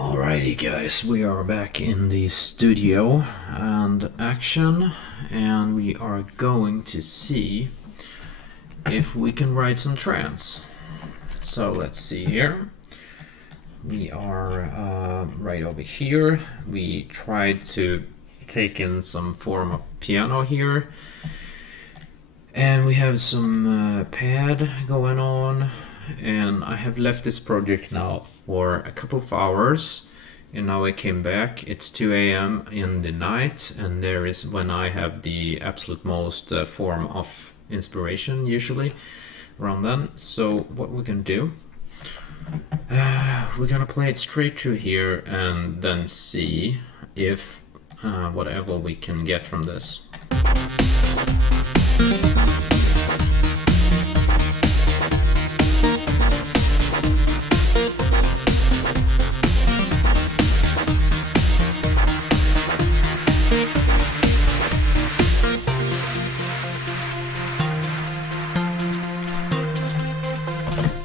Alrighty guys, we are back in the studio and action, and we are going to see if we can write some trance. So let's see here. We are right over here. We tried to take in some form of piano here, and we have some pad going on. And I have left this project now for a couple of hours, and now I came back. It's 2 a.m. in the night, and there is when I have the absolute most form of inspiration, usually around then. So what we're gonna do, we're gonna play it straight through here and then see if whatever we can get from this.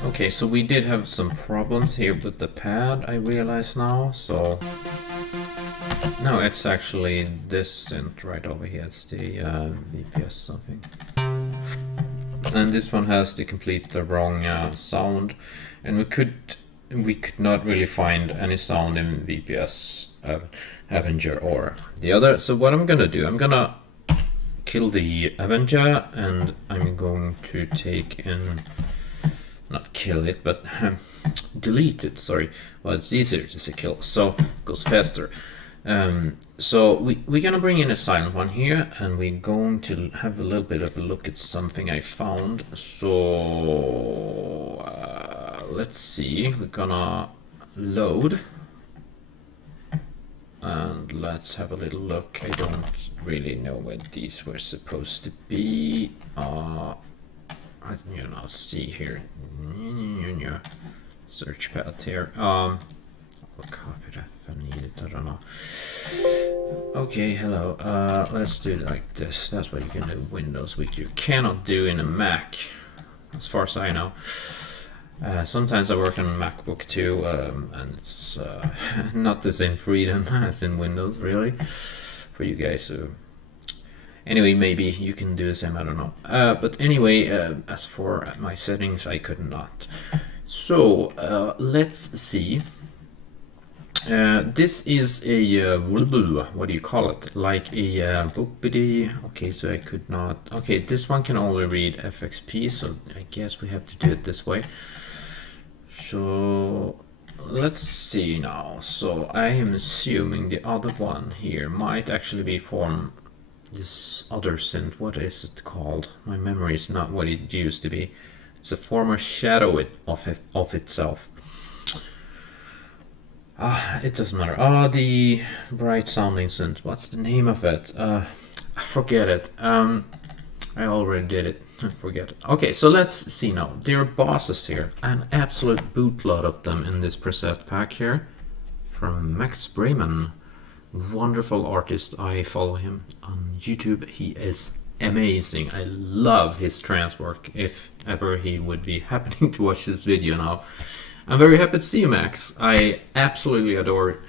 Okay, so we did have some problems here with the pad, I realize now. So no, it's actually this synth right over here. It's the VPS something, and this one has the wrong sound, and we could not really find any sound in VPS Avenger or the other. So what I'm gonna do, I'm gonna kill the Avenger, and I'm going to take in, not kill it, but delete it, sorry. Well, it's easier to say kill, so it goes faster. So we're gonna bring in a silent one here, and we're going to have a little bit of a look at something I found. So let's see, we're gonna load, and let's have a little look. I don't really know where these were supposed to be. I'll see here. Search pad here. I'll copy that if I need it. I don't know. Okay, hello. Let's do it like this. That's what you can do in Windows, which you cannot do in a Mac, as far as I know. Sometimes I work on a MacBook too, and it's not the same freedom as in Windows, really, for you guys who. Anyway, maybe you can do the same, I don't know. But anyway, as for my settings, I could not. So, let's see. This is a, what do you call it? Like a boopity. Okay, so I could not. Okay, this one can only read FXP, so I guess we have to do it this way. So, let's see now. So, I am assuming the other one here might actually be from this other synth. What is it called? My memory is not what it used to be. It's a former shadow of itself. It doesn't matter. The bright sounding synth. What's the name of it? I forget it. I already did it. I forget it. Okay, so let's see now. There are bosses here. An absolute bootload of them in this preset pack here. From Max Bremen. Wonderful artist. I follow him on YouTube. He is amazing. I love his trance work. If ever he would be happening to watch this video now, I'm very happy to see you, Max. I absolutely adore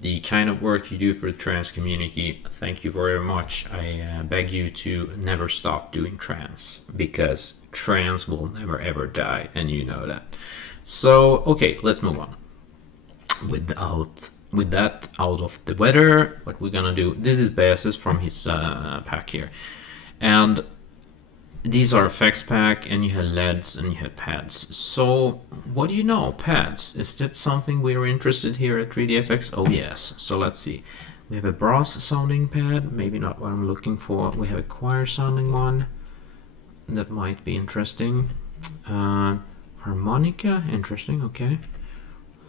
the kind of work you do for the trance community. Thank you very much. I beg you to never stop doing trance, because trance will never ever die, and you know that. So okay, let's move on. With that out of the weather, what we're gonna do, this is basses from his pack here, and these are effects pack, and you had LEDs and you had pads. So what do you know, pads, is that something we're interested here at 3DFX? Oh yes. So let's see, we have a brass sounding pad, maybe not what I'm looking for. We have a choir sounding one, that might be interesting. Harmonica, interesting. Okay,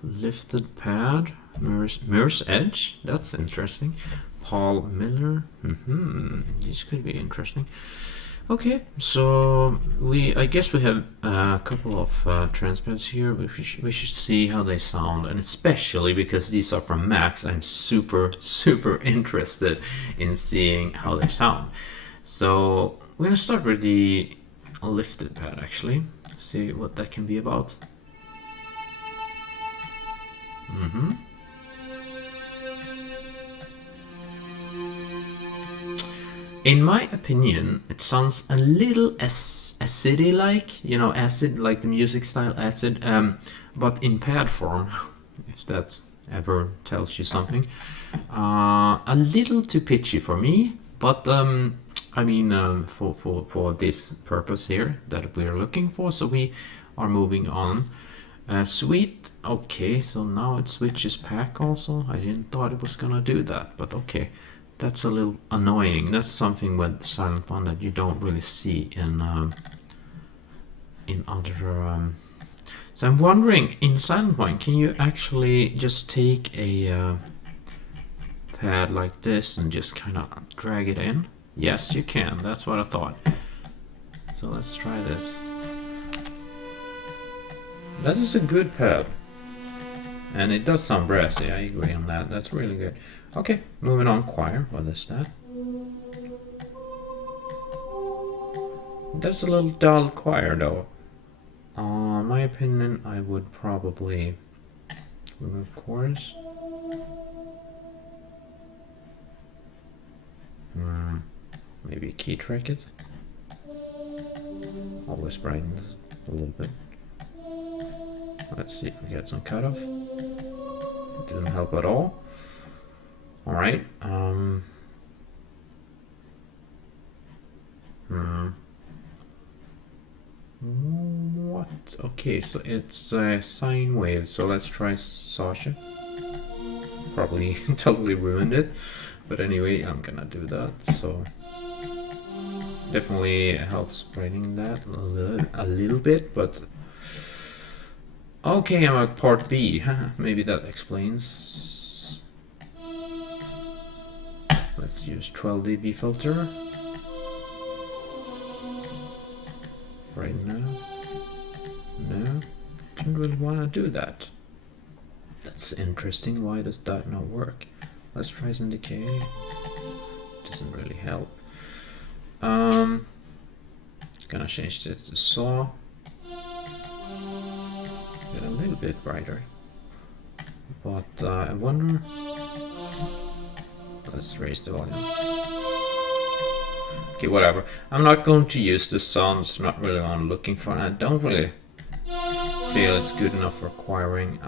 lifted pad, Mirror's Edge, that's interesting. Paul Miller, this could be interesting. Okay, so I guess we have a couple of trance pads here. We should see how they sound, and especially because these are from Max, I'm super interested in seeing how they sound. So we're gonna start with the lifted pad, actually, see what that can be about. In my opinion, it sounds a little acidy-like, you know, acid, like the music style acid, but in pad form, if that ever tells you something. A little too pitchy for me, but I mean, for this purpose here that we're looking for, so we are moving on. Sweet, okay, so now it switches pack also. I didn't thought it was gonna do that, but okay. That's a little annoying. That's something with Silent One that you don't really see in other. So I'm wondering, in Silent One, can you actually just take a pad like this and just kind of drag it in? Yes, you can. That's what I thought. So let's try this. That is a good pad. And it does sound brassy, I agree on that. That's really good. Okay, moving on, choir. What is that? That's a little dull choir though. In my opinion, I would probably remove chorus. Maybe key track it. Always brighten this a little bit. Let's see if we get some cutoff. It didn't help at all. All right. What? Okay, so it's a sine wave. So let's try Sasha. Probably totally ruined it, but anyway, I'm gonna do that. So definitely helps brightening that a little bit, but. Okay, I'm at part B. Maybe that explains. Let's use 12 dB filter. Right now. No, don't really want to do that. That's interesting. Why does that not work? Let's try some decay. Doesn't really help. Gonna change this to saw. Get a little bit brighter, but I wonder. Let's raise the volume. Okay, whatever. I'm not going to use the sounds. Not really what I'm looking for. I don't really feel it's good enough for acquiring.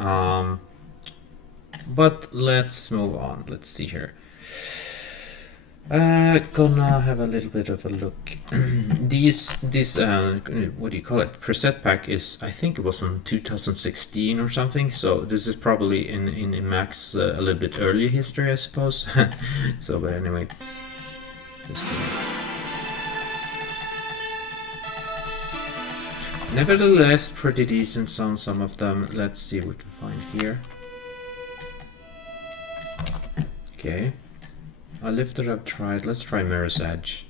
But let's move on. Let's see here. Gonna have a little bit of a look. This what do you call it? Preset pack is, I think it was from 2016 or something. So this is probably in Mac's a little bit earlier history, I suppose. So, but anyway. Nevertheless, pretty decent sound, some of them. Let's see what we can find here. Okay. I lifted up, tried. Let's try Mirror's Edge.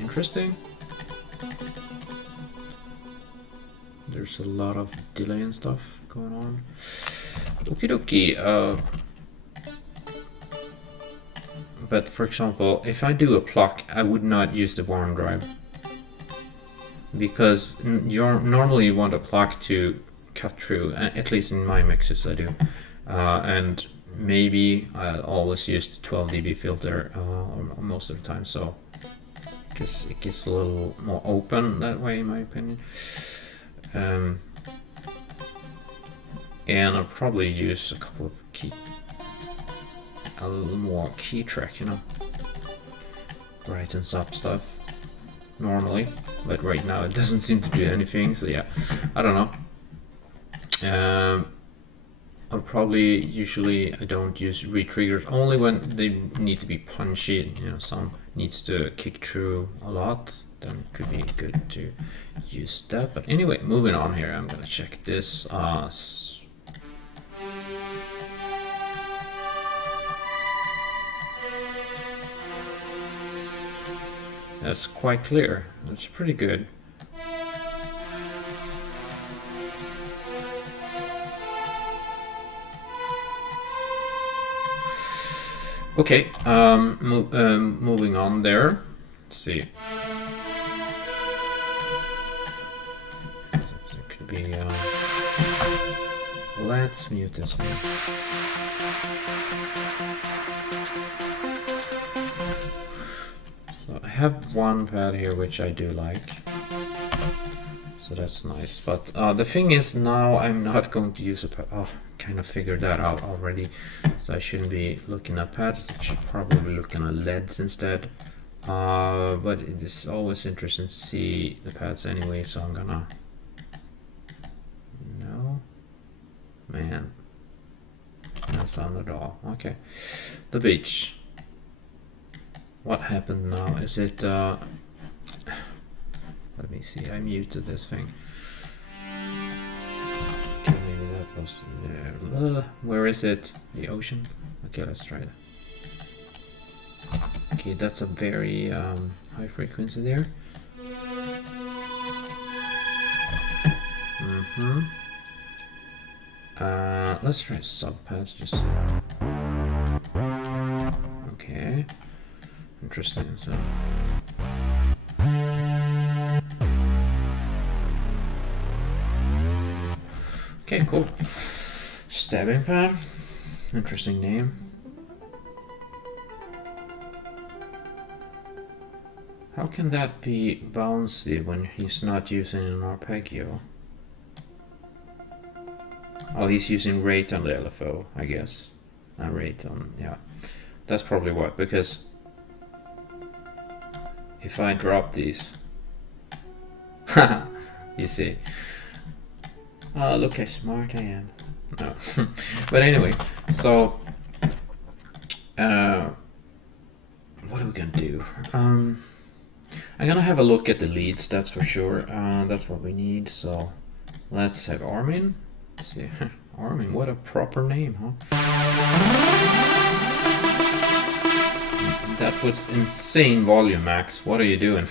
Interesting. There's a lot of delay and stuff going on. Okie dokie. But for example, if I do a pluck, I would not use the warm drive. Because normally you want a pluck to cut through, at least in my mixes I do. And maybe I'll always use the 12 dB filter most of the time, so it gets a little more open that way, in my opinion. And I'll probably use a couple of a little more key track, you know, brightens up stuff normally, but right now it doesn't seem to do anything. So yeah, I don't know. I'll probably usually I don't use re-triggers only when they need to be punchy. You know, some needs to kick through a lot. Then it could be good to use that. But anyway, moving on here, I'm gonna check this. That's quite clear. That's pretty good. Okay, moving on there. Let's see. It could be. Let's mute this one. have one pad here which I do like, so that's nice. But the thing is, now I'm not going to use a pad. Oh, kind of figured that out already. So I shouldn't be looking at pads. I should probably look at LEDs instead. But it is always interesting to see the pads anyway. So I'm gonna. No, man, no sound at all. Okay, the beach. What happened now? Is it? Let me see. I muted this thing. Okay, maybe that was there. Where is it? The ocean? Okay, let's try that. Okay, that's a very high frequency there. Let's try sub pads just. Okay. Interesting. So. Okay, cool. Stabbing pad. Interesting name. How can that be bouncy when he's not using an arpeggio? Oh, he's using rate on the LFO, I guess. Rate on, yeah. That's probably what, because if I drop these, you see. Look how smart I am. No, but anyway, so what are we gonna do? I'm gonna have a look at the leads, that's for sure. That's what we need. So let's have Armin. Let's see, Armin, what a proper name, huh? That was insane volume, Max. What are you doing?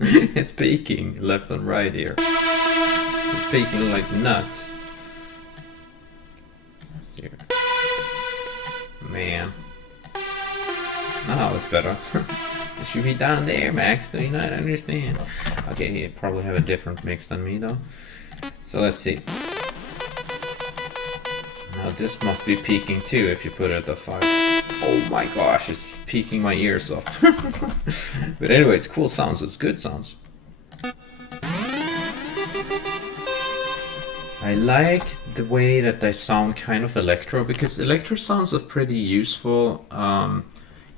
It's peaking left and right here. It's peaking like nuts. Let's see here. Man. Now it's better. It should be down there, Max. Do you not understand? Okay, he probably have a different mix than me though. So let's see. Now this must be peaking too if you put it at 5. Oh my gosh, it's peaking my ears off. But anyway, it's cool sounds, it's good sounds. I like the way that they sound kind of electro, because electro sounds are pretty useful.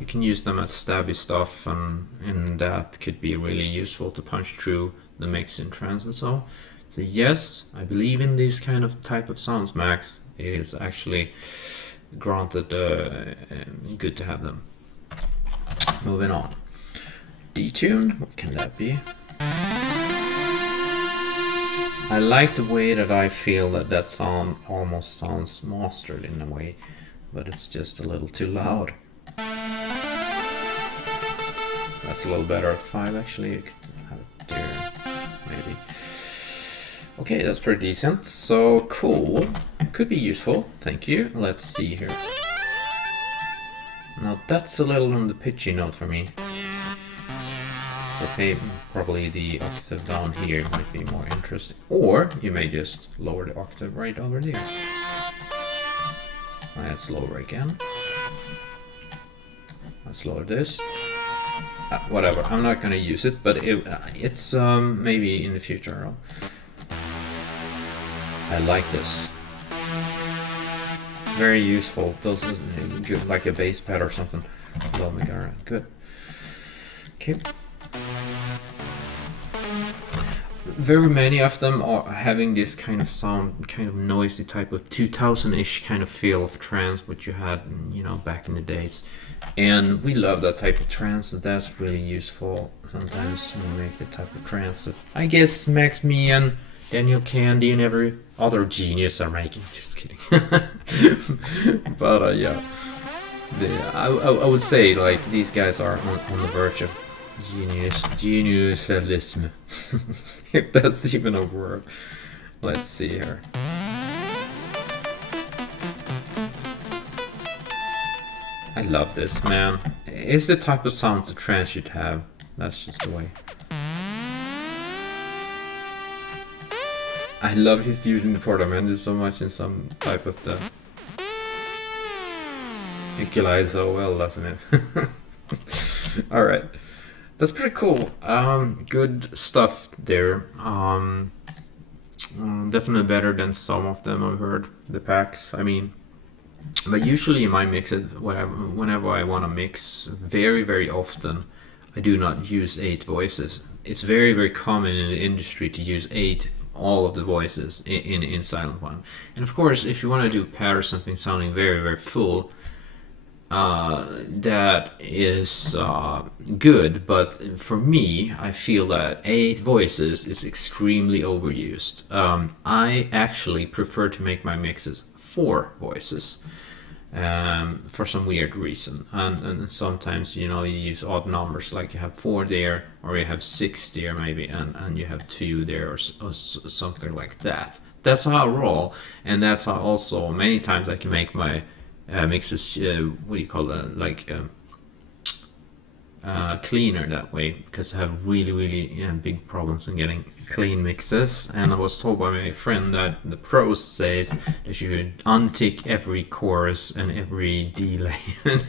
You can use them as stabby stuff, and that could be really useful to punch through the mix in trance and so. So yes, I believe in these kind of type of sounds, Max. It is actually granted good to have them. Moving on. Detune, what can that be? I like the way that I feel that sound almost sounds mastered in a way, but it's just a little too loud. That's a little better at 5 actually. You can have it there, maybe. Okay, that's pretty decent. So cool. Could be useful. Thank you. Let's see here. Now that's a little on the pitchy note for me. Okay, probably the octave down here might be more interesting. Or you may just lower the octave right over there. Let's lower again. Let's lower this. Whatever, I'm not gonna use it, but it's maybe in the future. I like this. Very useful. Those are good, like a bass pad or something. Low Megara. Good. Okay. Very many of them are having this kind of sound, kind of noisy type of 2000-ish kind of feel of trance, which you had, you know, back in the days. And we love that type of trance, so that's really useful. Sometimes we make the type of trance that I guess Max, me, and Daniel Candy and every other genius are making. Just kidding. But yeah, I would say like these guys are on the verge of geniusalism, if that's even a word. Let's see here. I love this, man. It's the type of sound the trance should have. That's just the way. I love he's using the portamento so much in some type of the equalize so well, doesn't it? Alright. That's pretty cool. Good stuff there. Definitely better than some of them I've heard. The packs, I mean. But usually in my mixes, whenever I want to mix, very, very often, I do not use 8 voices. It's very, very common in the industry to use 8, all of the voices in Silent One. And of course, if you want to do pad or something sounding very, very full, that is good. But for me, I feel that 8 voices is extremely overused. I actually prefer to make my mixes 4 voices. For some weird reason, and sometimes you use odd numbers, like you have 4 there, or you have 6 there maybe, and you have 2 there, or something like that. That's how I roll, and that's how also many times I can make my mixes what do you call that, like cleaner that way, because I have really big problems in getting clean mixes. And I was told by my friend that the pros says that you should untick every chorus and every delay and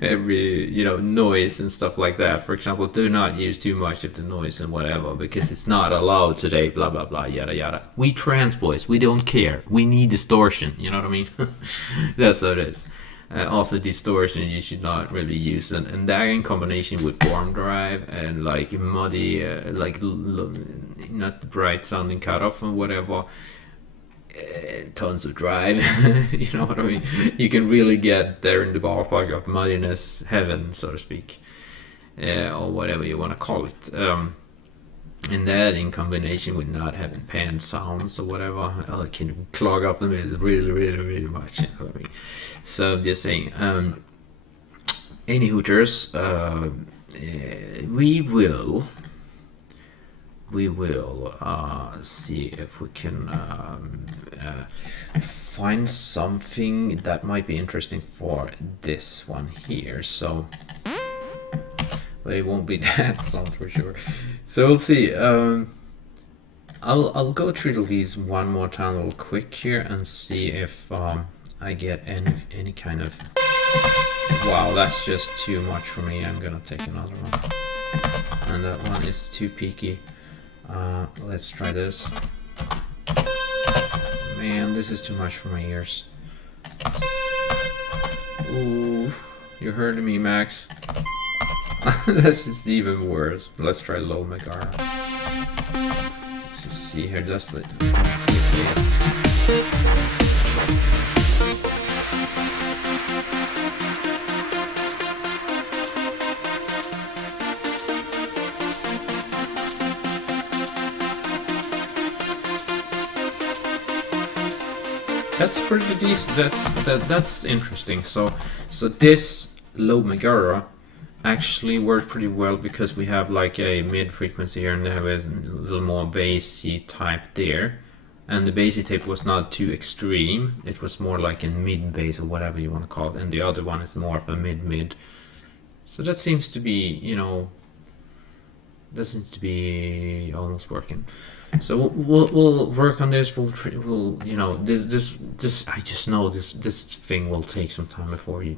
every noise and stuff like that. For example, do not use too much of the noise and whatever, because it's not allowed today, blah blah blah, yada yada. We trans boys, we don't care, we need distortion, you know what I mean? That's what it is. Also distortion you should not really use, and that in combination with warm drive and like muddy not bright sounding cutoff and whatever, tons of drive, you know what I mean, you can really get there in the ballpark of muddiness heaven, so to speak, or whatever you want to call it. And that in combination with not having pan sounds or whatever, it can clog up the mix really much, you know what I mean? So I'm just saying, any hooters, we will see if we can find something that might be interesting for this one here. So, but it won't be that sound for sure. So we'll see. I'll go through these one more time real quick here and see if I get any kind of. Wow, that's just too much for me. I'm gonna take another one, and that one is too peaky. Let's try this. Man, this is too much for my ears. Ooh, you heard me, Max. That's just even worse. Let's try low Megara. Let's just see here. That's the. That's pretty decent. That's interesting. So this low Megara actually worked pretty well, because we have like a mid frequency here and they have a little more bassy type there, and the bassy tape was not too extreme. It was more like a mid bass or whatever you want to call it, and the other one is more of a mid. So that seems to be, almost working. So we'll work on this. We'll this. I just know this thing will take some time before we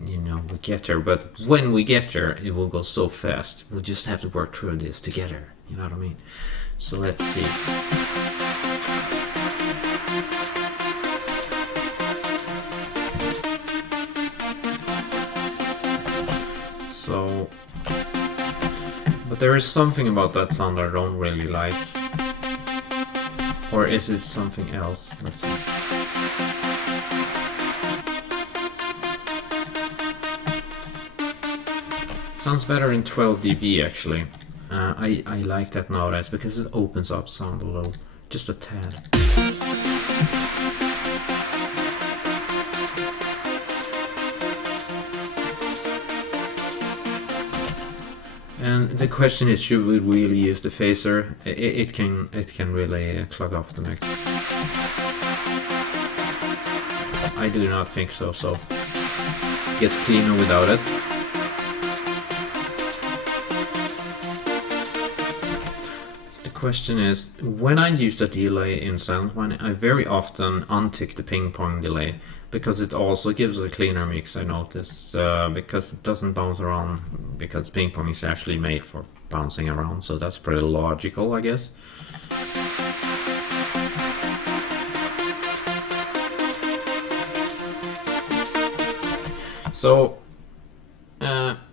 get there. But when we get there, it will go so fast. We'll just have to work through this together. You know what I mean? So let's see. So, but there is something about that sound I don't really like. Or is it something else? Let's see. Sounds better in 12 dB actually. I like that nowadays because it opens up sound a little, just a tad. And the question is, should we really use the phaser? It can really clog up the mix. I do not think so. So it gets cleaner without it. The question is, when I use a delay in Silent One, I very often untick the ping pong delay because it also gives a cleaner mix, I noticed, because it doesn't bounce around, because ping pong is actually made for bouncing around, so that's pretty logical, I guess. So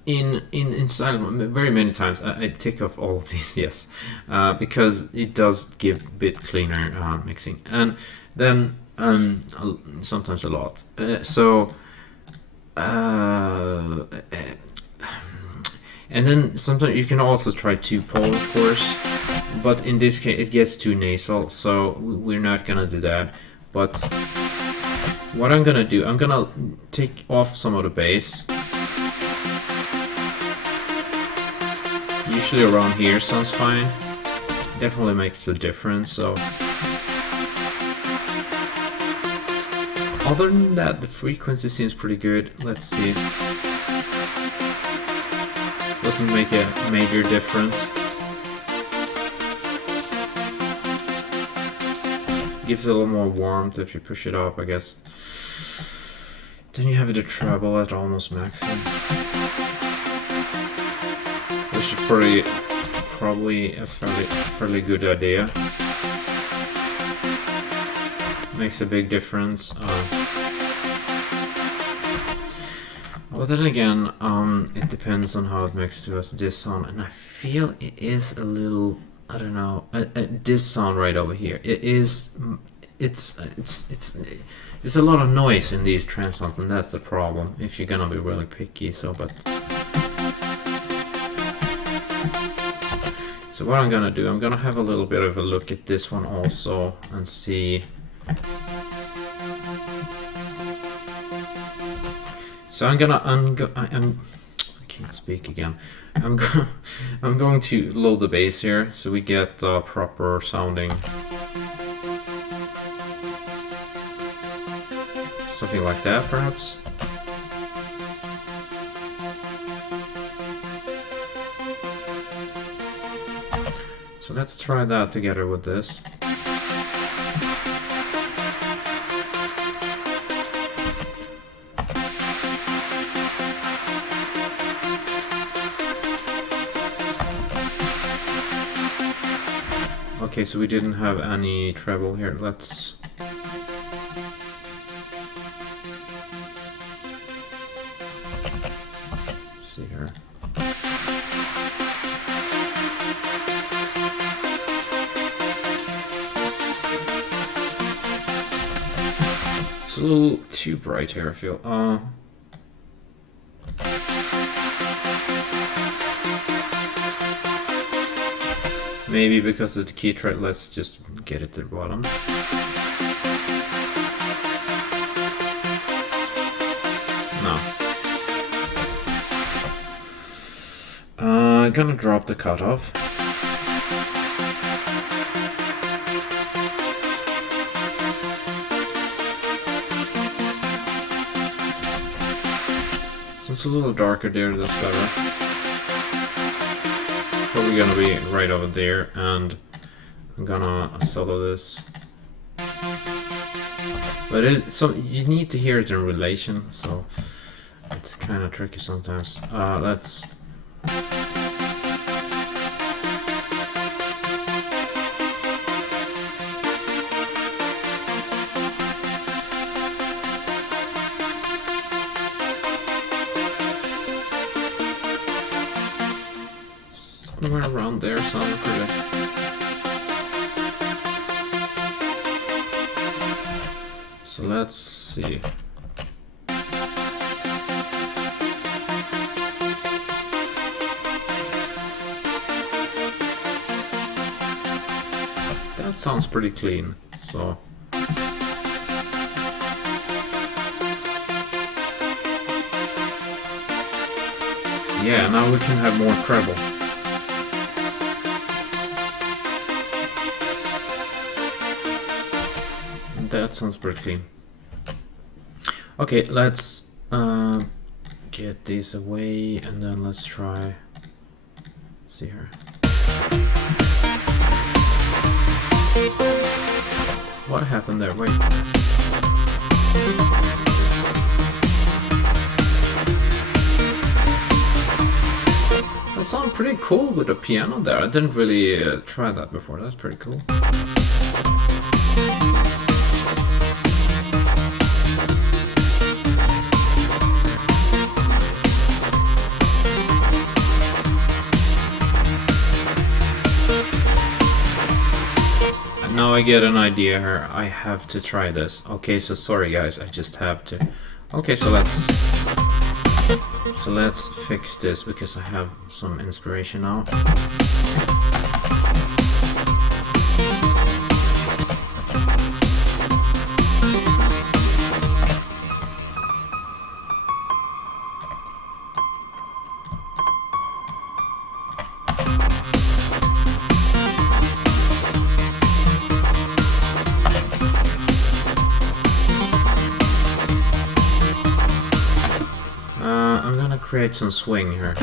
in Silent, very many times I tick off all of these, yes, because it does give a bit cleaner mixing, and then sometimes a lot. And then sometimes you can also try 2-pole, of course, but in this case it gets too nasal, so we're not gonna do that. But what I'm gonna do, I'm gonna take off some of the bass. Usually around here sounds fine. Definitely makes a difference. So other than that, the frequency seems pretty good. Let's see. Doesn't make a major difference. Gives it a little more warmth if you push it up, I guess. Then you have the treble at almost maximum, which is probably a fairly good idea. Makes a big difference. Well, then again, it depends on how it makes to us this sound, and I feel it is a little, I don't know, this sound right over here. It's a lot of noise in these trance sounds, and that's the problem if you're gonna be really picky. So what I'm gonna do, I'm gonna have a little bit of a look at this one also and see. So I can't speak again. I'm going to load the bass here so we get proper sounding, something like that perhaps. So let's try that together with this. Okay, so we didn't have any treble here. Let's see here. It's a little too bright here, I feel. Maybe because of the key tread, let's just get it to the bottom. No. I'm gonna drop the cutoff. So it's a little darker there, that's better. Probably gonna be right over there, and I'm gonna solo this. But so you need to hear it in relation, so it's kind of tricky sometimes. Let's. Somewhere around there, sound pretty. So let's see. That sounds pretty clean. So. Yeah, now we can have more treble. That sounds pretty clean. Okay, let's get these away, and then let's try. See here. What happened there? Wait. That sounded pretty cool with the piano there. I didn't really try that before. That's pretty cool. Now I get an idea here. I have to try this. Okay, so sorry guys, I just have to. Okay, so let's fix this because I have some inspiration now. I'm gonna create some swing here.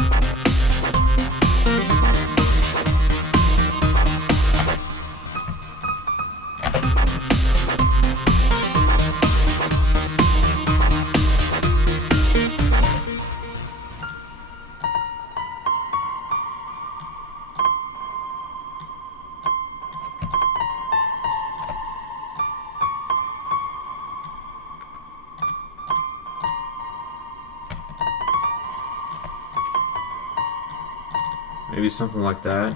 Maybe something like that.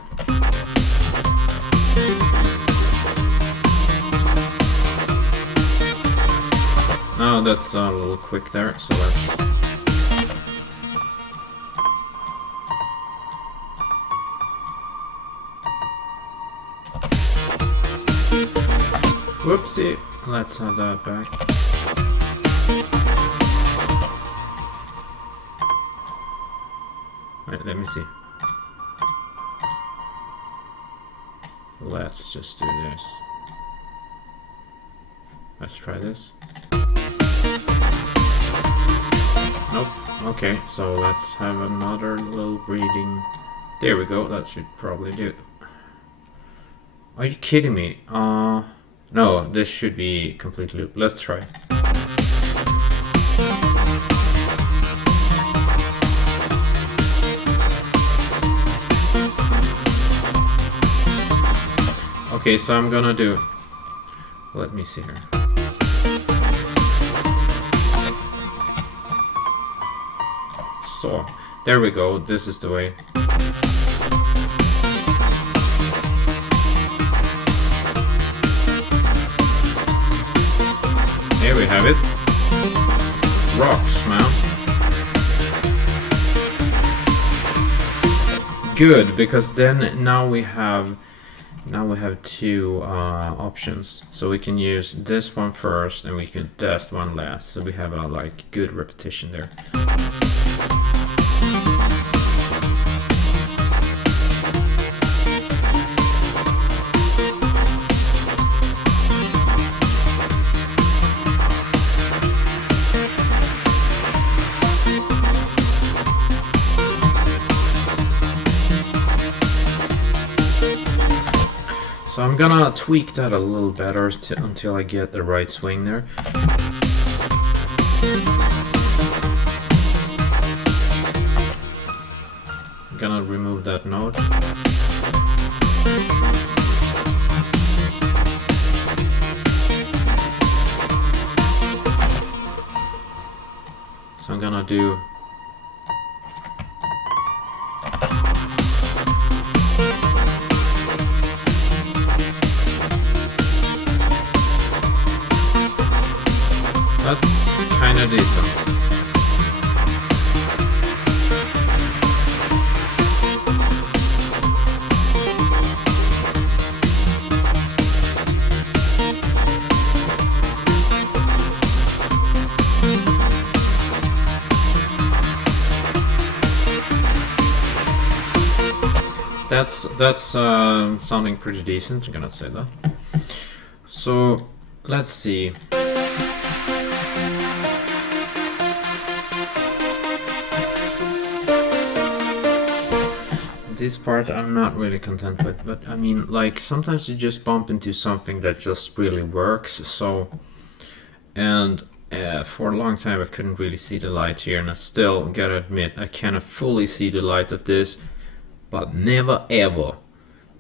No, that's a little quick there, so let's... Whoopsie! Let's have that back. Wait, let me see. Let's just do this. Let's try this. Nope. Okay, so let's have another little breathing. There we go. That should probably do it. Are you kidding me? No, this should be complete loop. Let's try. Okay, so I'm gonna do... Let me see here. So, there we go. This is the way. There we have it. Rocks, man. Good, because then now we have two options. So we can use this one first and we can test one last. So we have a like good repetition there. So I'm gonna tweak that a little better until I get the right swing there. I'm gonna remove that note. So I'm gonna do... That's kind of decent. That's sounding pretty decent, I'm gonna say that. So let's see. this part I'm not really content with, but I mean, like, sometimes you just bump into something that just really works. So, and for a long time I couldn't really see the light here, and I still gotta admit I cannot fully see the light of this, but never ever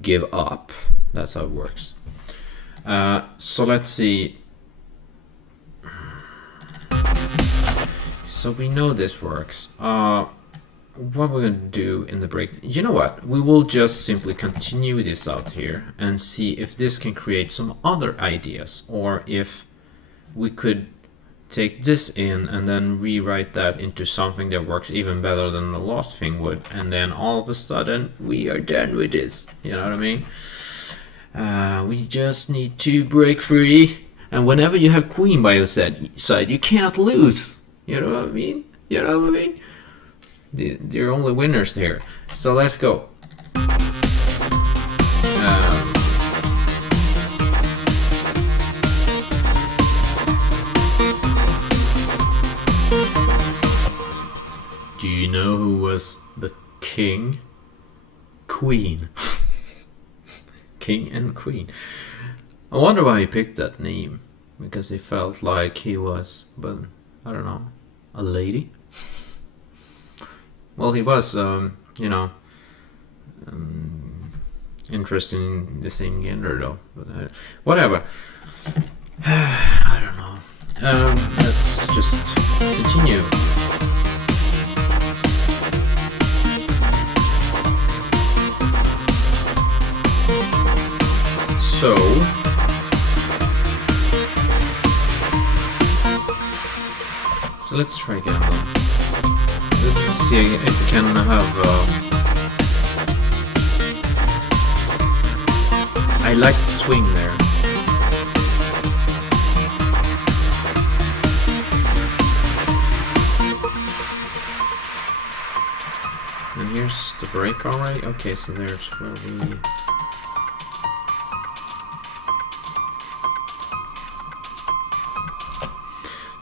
give up. That's how it works. So let's see. So we know this works. What we're going to do in the break, you know what, we will just simply continue this out here and see if this can create some other ideas, or if we could take this in and then rewrite that into something that works even better than the last thing would, and then all of a sudden we are done with this. You know what I mean? We just need to break free, and whenever you have Queen by your side, you cannot lose. You know what I mean? You know what I mean? They're only winners there. So let's go. Do you know who was the king? Queen. King and Queen. I wonder why he picked that name. Because he felt like he was, but I don't know, a lady? Well, he was, you know, interested in the same gender though, but whatever. I don't know. Let's just continue. So let's try again then. Let's see if we can have I like the swing there. And here's the break already. Okay, so there's where we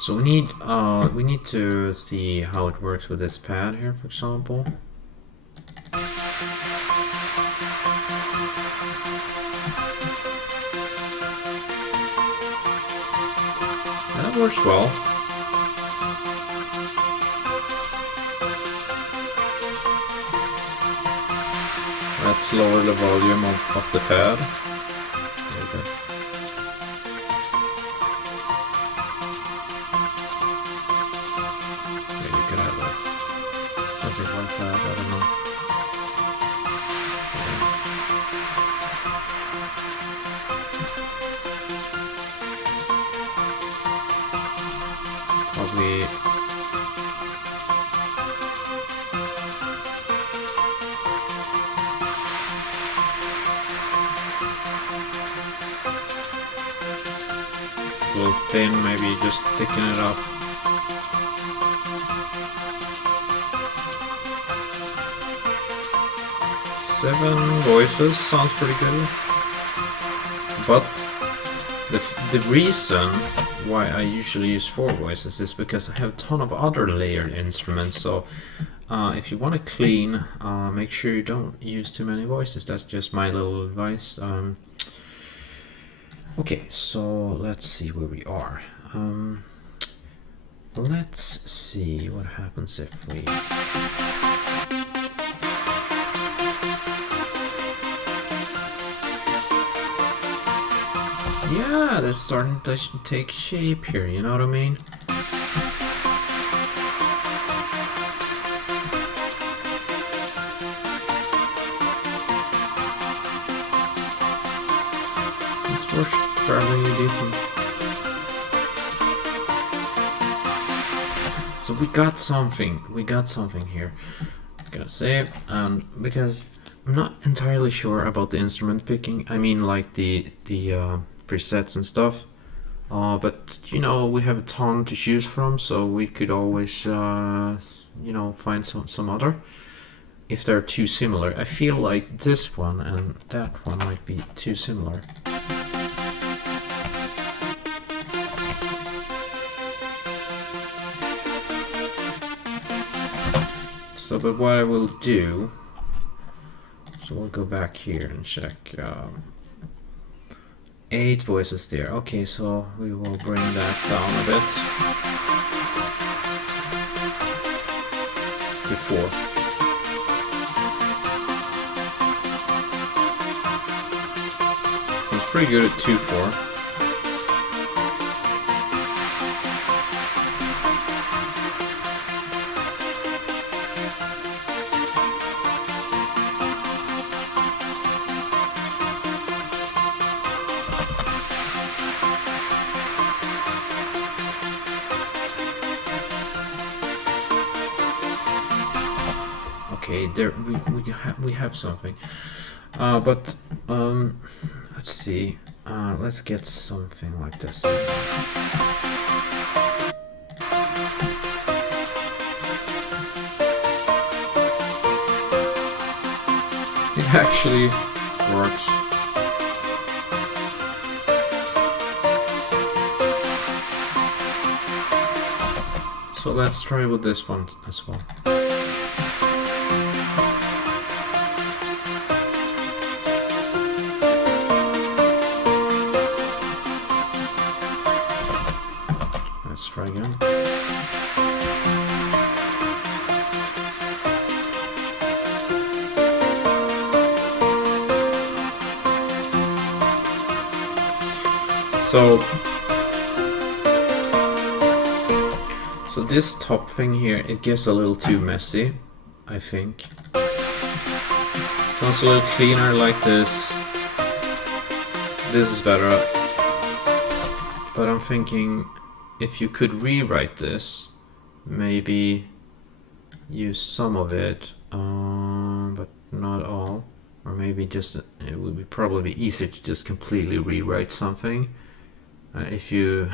So we need to see how it works with this pad here, for example. That works well. Let's lower the volume of the pad. Okay. Probably a little thin, maybe just thicken it up. Seven voices sounds pretty good, but the reason why I usually use 4 voices is because I have a ton of other layered instruments. So if you want to clean, make sure you don't use too many voices. That's just my little advice. Okay, so let's see where we are. Let's see what happens if we yeah, they're starting to take shape here, you know what I mean? This works fairly decent. So we got something here. Gotta save, and because I'm not entirely sure about the instrument picking, I mean like the presets and stuff, but you know, we have a ton to choose from, so we could always you know, find some other if they're too similar. I feel like this one and that one might be too similar. So but what I will do we'll go back here and check. 8 voices there. Okay, so we will bring that down a bit to 4. It's pretty good at 2/4. Okay, there we have something, but let's see. Let's get something like this. It actually works. So let's try with this one as well. Let's try again. So this top thing here, it gets a little too messy, I think. Sounds a little cleaner like this. This is better. But I'm thinking if you could rewrite this, maybe use some of it, but not all. Or maybe just, it would be probably easier to just completely rewrite something. If you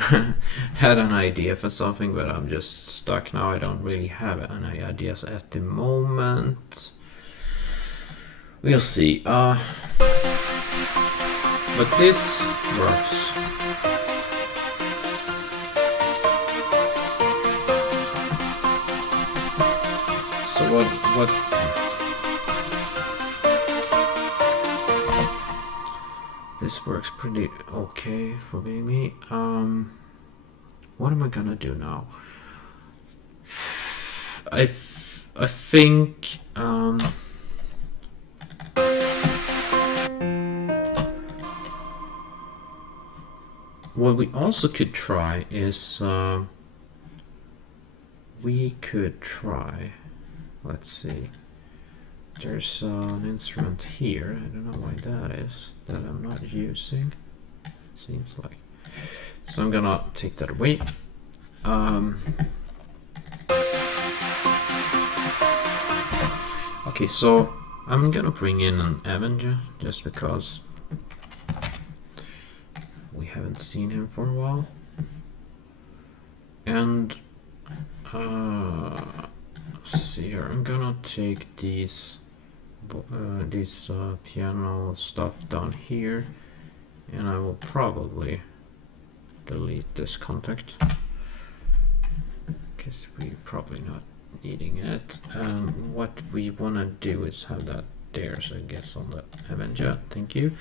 had an idea for something, but I'm just stuck now. I don't really have any ideas at the moment. We'll see. But this works. So what this works pretty okay for me. What am I gonna do now? I think what we also could try is let's see. There's an instrument here. I don't know why that is, that I'm not using. Seems like. So I'm gonna take that away. Okay, so I'm gonna bring in an Avenger just because we haven't seen him for a while. And let's see here. I'm gonna take these piano stuff down here, and I will probably delete this contact because we're probably not needing it. What we want to do is have that there, so it gets on the Avenger. Thank you.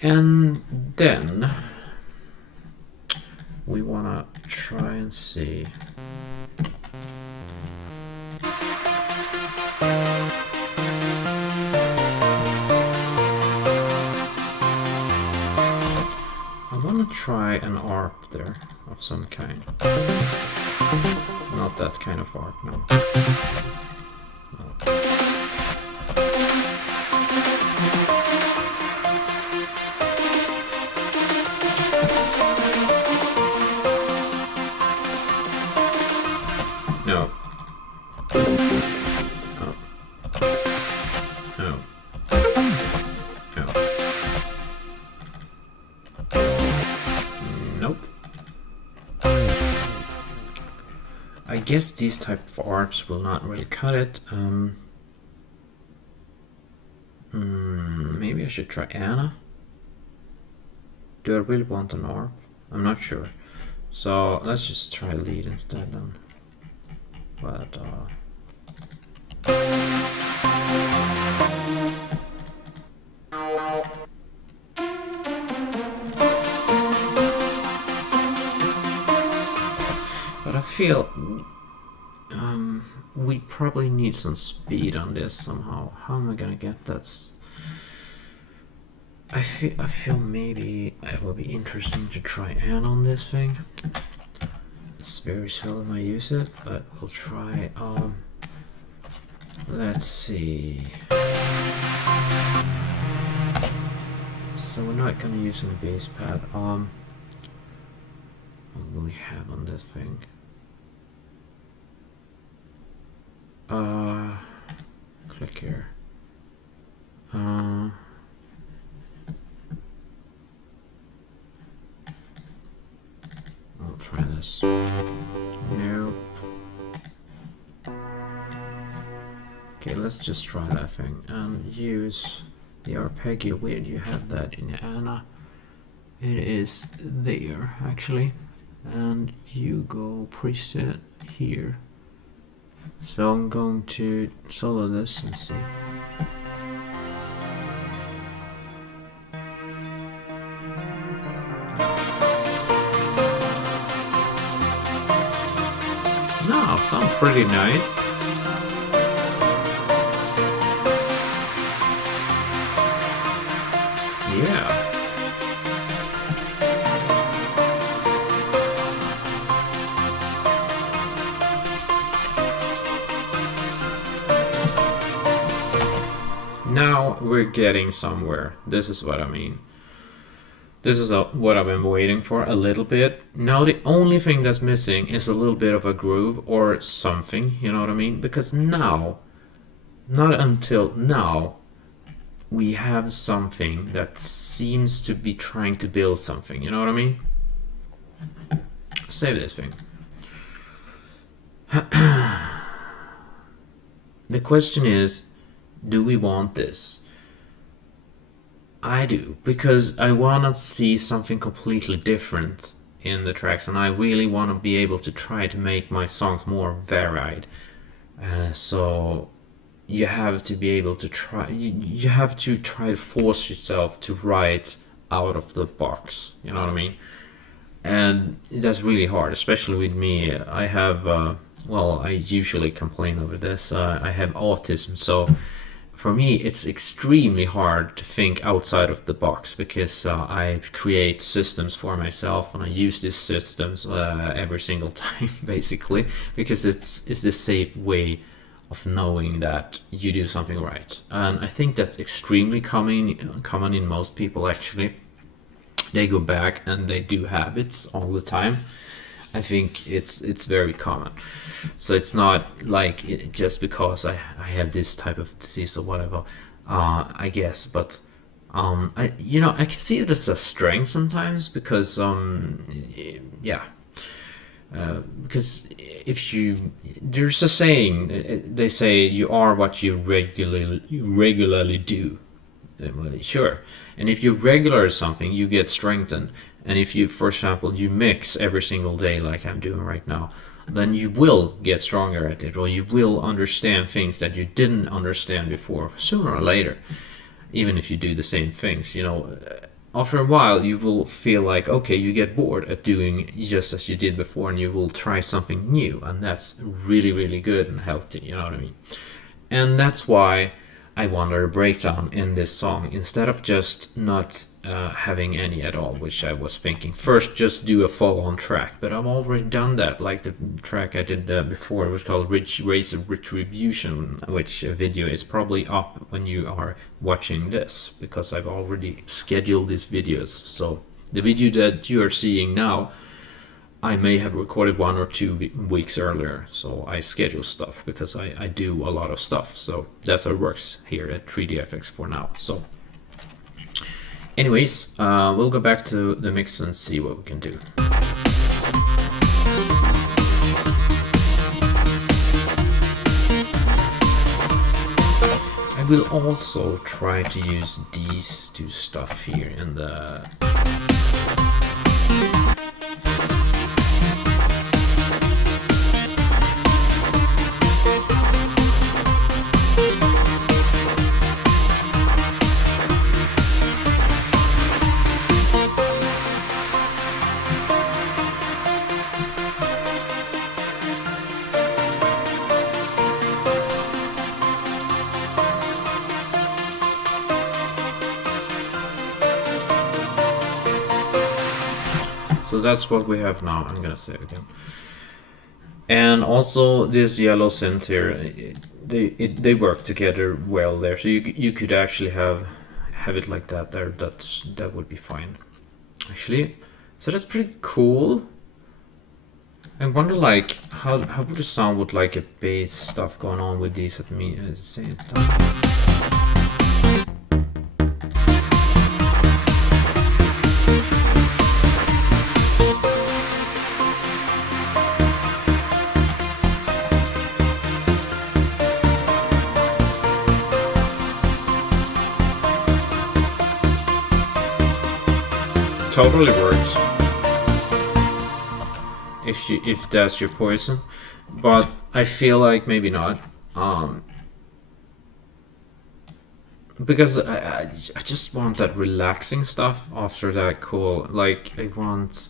And then we want to try and see. I want to try an arp there of some kind. Not that kind of arp, no. No. I guess these type of arps will not really cut it. Maybe I should try Anna. Do I really want an arp? I'm not sure. So let's just try lead instead then. But I feel we probably need some speed on this somehow. How am I gonna get that? I feel maybe it will be interesting to try Anne on this thing. It's very seldom I use it, but we'll try. Let's see. So we're not gonna use any bass pad. What will we have on this thing? Click here. I'll try this. Nope. Okay, let's just try that thing and use the arpeggio. Where do you have that in Anna? It is there actually, and you go preset here. So I'm going to solo this and see. No, sounds pretty nice. Yeah. Now we're getting somewhere. This is what I mean. This is what I've been waiting for a little bit. Now the only thing that's missing is a little bit of a groove or something, you know what I mean? Because now, not until now, we have something that seems to be trying to build something, you know what I mean? Save this thing. The question is, do we want this? I do, because I want to see something completely different in the tracks, and I really want to be able to try to make my songs more varied. So you have to be able to try, you have to try to force yourself to write out of the box, you know what I mean? And that's really hard, especially with me. I have, well, I usually complain over this, I have autism, so for me it's extremely hard to think outside of the box, because I create systems for myself and I use these systems every single time basically, because it's the safe way of knowing that you do something right. And I think that's extremely common in most people actually. They go back and they do habits all the time. I think it's very common. So it's not like just because I have this type of disease or whatever, I guess. But I can see it as a strength sometimes, because yeah, because if you, there's a saying, they say you are what you regularly do. Well, sure. And if you regular something, you get strengthened. And if you, for example, you mix every single day like I'm doing right now, then you will get stronger at it, or you will understand things that you didn't understand before, sooner or later. Even if you do the same things, after a while you will feel like, okay, you get bored at doing just as you did before, and you will try something new, and that's really, really good and healthy, you know what I mean? And that's why I wanted a breakdown in this song, instead of just not having any at all, which I was thinking. First, just do a full-on track, but I've already done that, like the track I did before. It was called Race of Retribution, which video is probably up when you are watching this, because I've already scheduled these videos. So the video that you are seeing now, I may have recorded 1 or 2 weeks earlier, so I schedule stuff because I do a lot of stuff. So that's how it works here at 3DFX for now. So anyways, we'll go back to the mix and see what we can do. I will also try to use these two stuff here in the So that's what we have now. I'm gonna say it again. And also this yellow synth here, they work together well there. So you could actually have it like that there. That would be fine, actually. So that's pretty cool. I wonder like how would it sound with like a bass stuff going on with these at me same time. Totally works if that's your poison, but I feel like maybe not, because I just want that relaxing stuff after that cool, like I want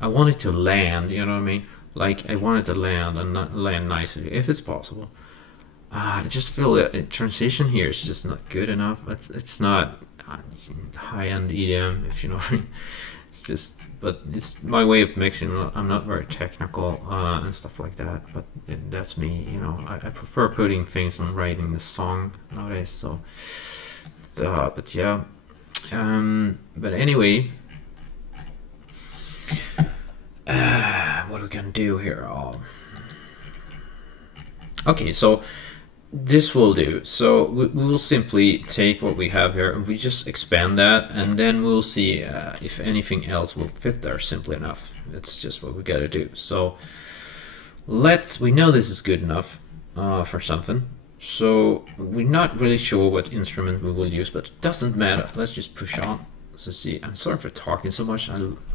it to land, you know what I mean? Like I want it to land and not land nicely if it's possible. I just feel that the transition here is just not good enough. It's not high-end EDM, if you know what I mean. It's just, but it's my way of mixing. I'm not very technical and stuff like that, but that's me, you know. I prefer putting things and writing the song nowadays. So but yeah, but anyway, what are we gonna do here? Okay, so this will do. So we will simply take what we have here and we just expand that, and then we'll see if anything else will fit there simply enough. It's just what we gotta do. So we know this is good enough for something. So we're not really sure what instrument we will use, but it doesn't matter. Let's just push on. So see, I'm sorry for talking so much,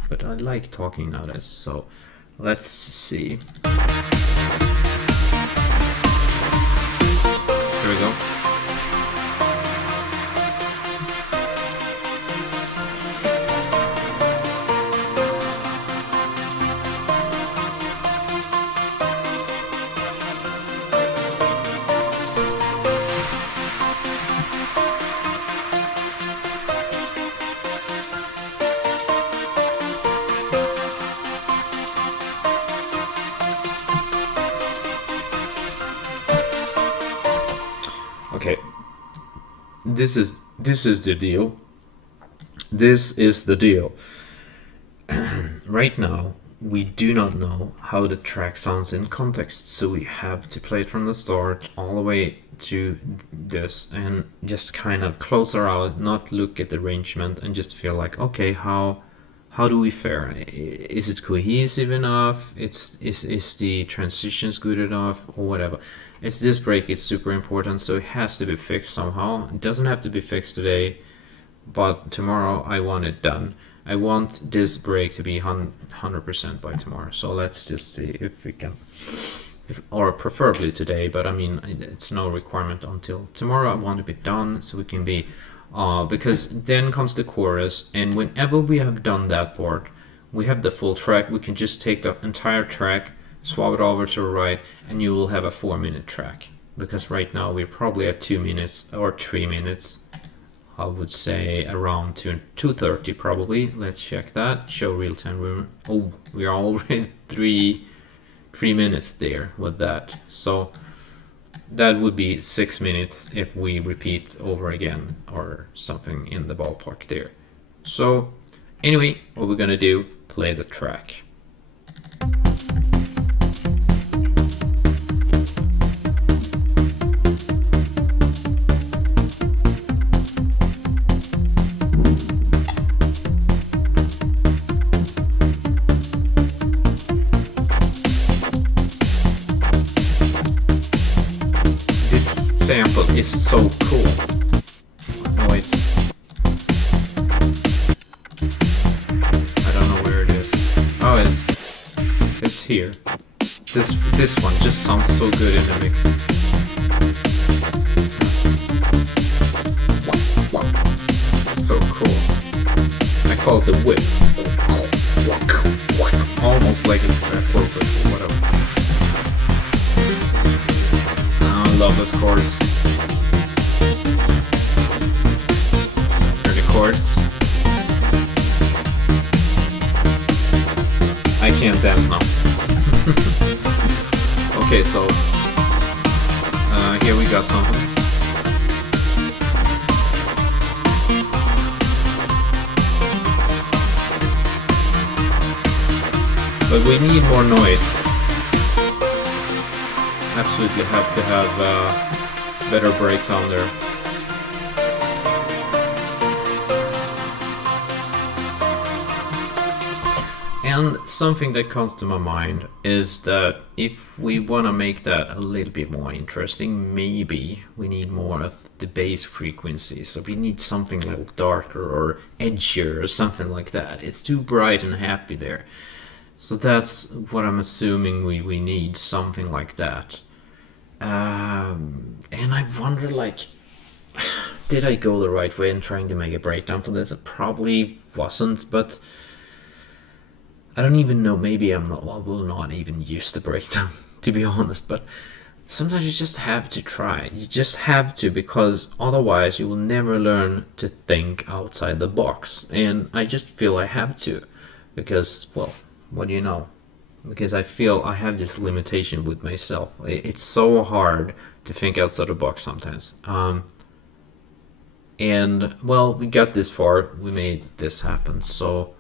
but I like talking nowadays. So let's see. Here we go. Okay, this is the deal. This is the deal. Right now, we do not know how the track sounds in context, so we have to play it from the start all the way to this and just kind of close our eyes, not look at the arrangement, and just feel like, okay, how do we fare? Is it cohesive enough? Is the transitions good enough, or whatever? It's this break is super important, so it has to be fixed somehow. It doesn't have to be fixed today, but tomorrow I want it done. I want this break to be 100% by tomorrow. So let's just see if we can, or preferably today, but I mean, it's no requirement until tomorrow. I want to be done so we can be, because then comes the chorus, and whenever we have done that part, we have the full track. We can just take the entire track, swap it over to the right, and you will have a 4-minute track, because right now we're probably at 2 minutes or 3 minutes. I would say around 2:30 probably. Let's check that. Show real-time room. Oh, we are already three minutes there with that. So that would be 6 minutes if we repeat over again, or something in the ballpark there. So anyway, what we're gonna do, play the track. Sample is so cool. No, wait. I don't know where it is. Oh, it's here. This one just sounds so good in the mix. It's so cool. I call it the whip. Almost like it's appropriate or whatever. I love this chorus. Hear the chords. can't dance now. Okay, so here we got something. But we need more noise. Absolutely have to have better breakdown there. And something that comes to my mind is that if we want to make that a little bit more interesting, maybe we need more of the bass frequency. So we need something a little darker or edgier or something like that. It's too bright and happy there. So that's what I'm assuming we need, something like that. And I wonder, like, did I go the right way in trying to make a breakdown for this? It probably wasn't, but I don't even know. Maybe I will not even use the breakdown, to be honest. But sometimes you just have to try. You just have to, because otherwise you will never learn to think outside the box. And I just feel I have to, because, well, what do you know? Because I feel I have this limitation with myself. It's so hard to think outside the box sometimes. And, well, we got this far. We made this happen. So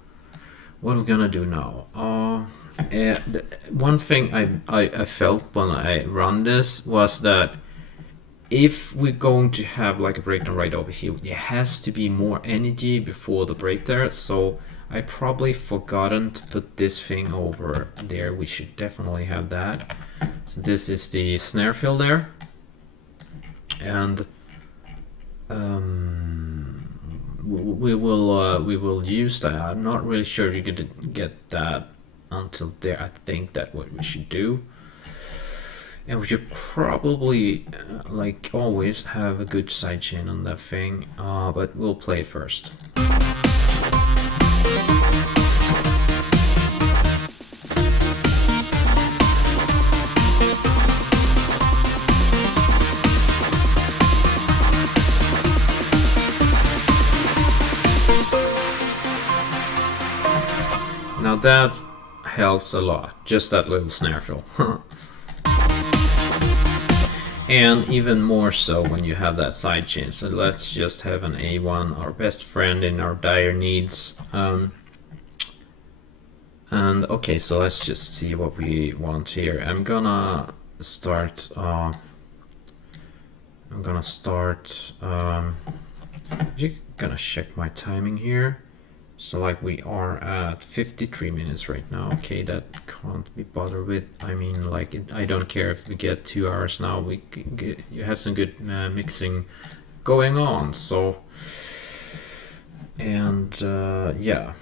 what are we gonna do now? One thing I felt when I run this was that if we're going to have like a breakdown right over here, there has to be more energy before the break there. So I probably forgotten to put this thing over there. We should definitely have that. So this is the snare fill there, and we will use that. I'm not really sure you could get that until there. I think that's what we should do. And we should probably, like always, have a good sidechain on that thing, but we'll play it first. Now that helps a lot, just that little snare fill. And even more so when you have that sidechain. So let's just have an A1, our best friend in our dire needs. And okay, so let's just see what we want here. I'm gonna start. You're gonna check my timing here. So like we are at 53 minutes right now. Okay, that can't be bothered with. I mean, like I don't care if we get 2 hours now. You have some good mixing going on. So, and yeah.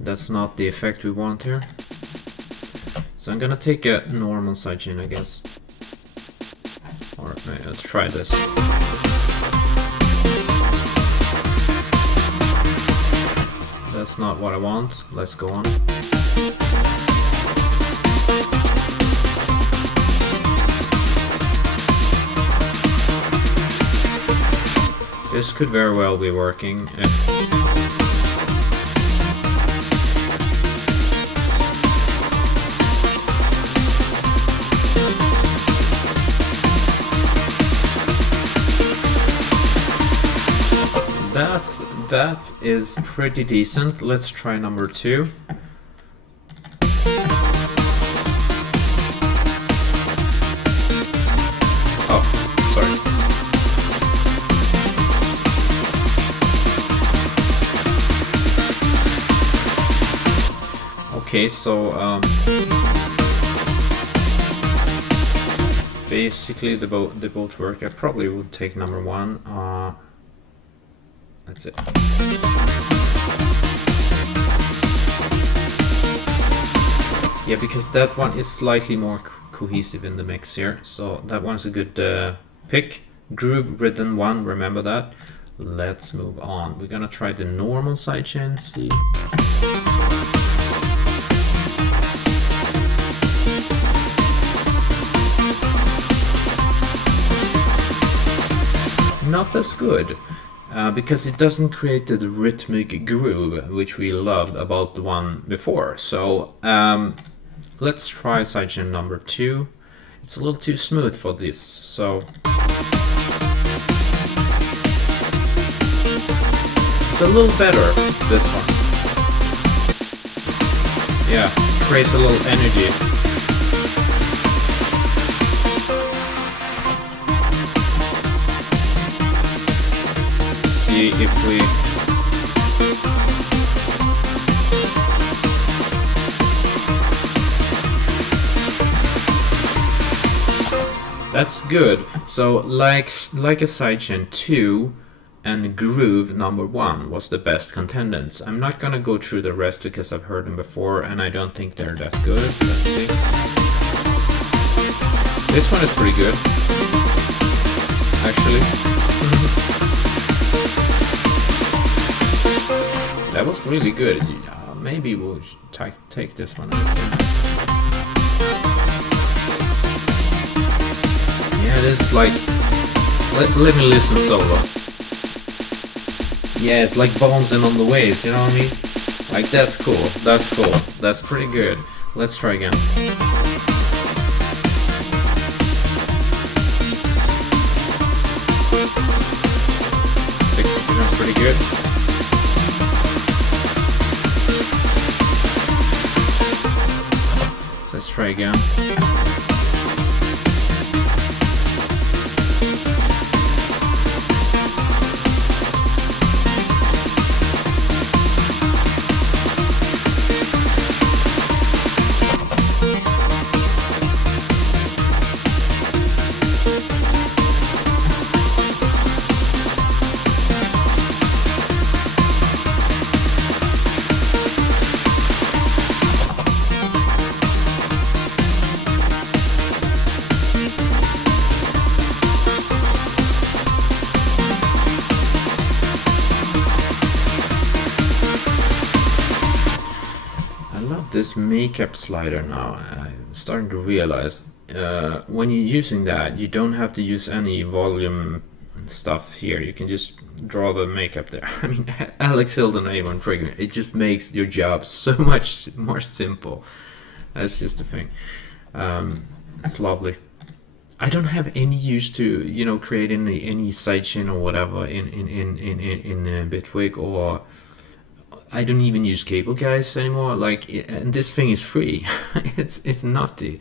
That's not the effect we want here. So I'm gonna take a normal sidechain, I guess. Or let's try this. That's not what I want. Let's go on. This could very well be working. That is pretty decent. Let's try number 2. Oh, sorry. Okay, so basically the both work. I probably would take number 1. That's it. Yeah, because that one is slightly more cohesive in the mix here. So that one's a good pick. Groove rhythm 1, remember that. Let's move on. We're gonna try the normal sidechain. See. not as good. Because it doesn't create the rhythmic groove which we loved about the one before. So let's try sidechain number 2. It's a little too smooth for this, so it's a little better, this one. Yeah, creates a little energy. See if we that's good. So like a sidechain 2 and groove number 1 was the best contenders. I'm not gonna go through the rest because I've heard them before and I don't think they're that good. Let's see. This one is pretty good, actually. That was really good. Maybe we'll take this one. Yeah, this is like... Let me listen solo. Yeah, it's like bouncing on the waves, you know what I mean? Like, that's cool. That's cool. That's pretty good. Let's try again. 60%, pretty good. Let's try again. This makeup slider now, I'm starting to realize when you're using that, you don't have to use any volume and stuff here. You can just draw the makeup there. I mean, Alex Hilton A1 trigger, it just makes your job so much more simple. That's just the thing. It's lovely. I don't have any use to, you know, create any sidechain or whatever in Bitwig, or I don't even use cable guys anymore. Like, and this thing is free. it's nutty.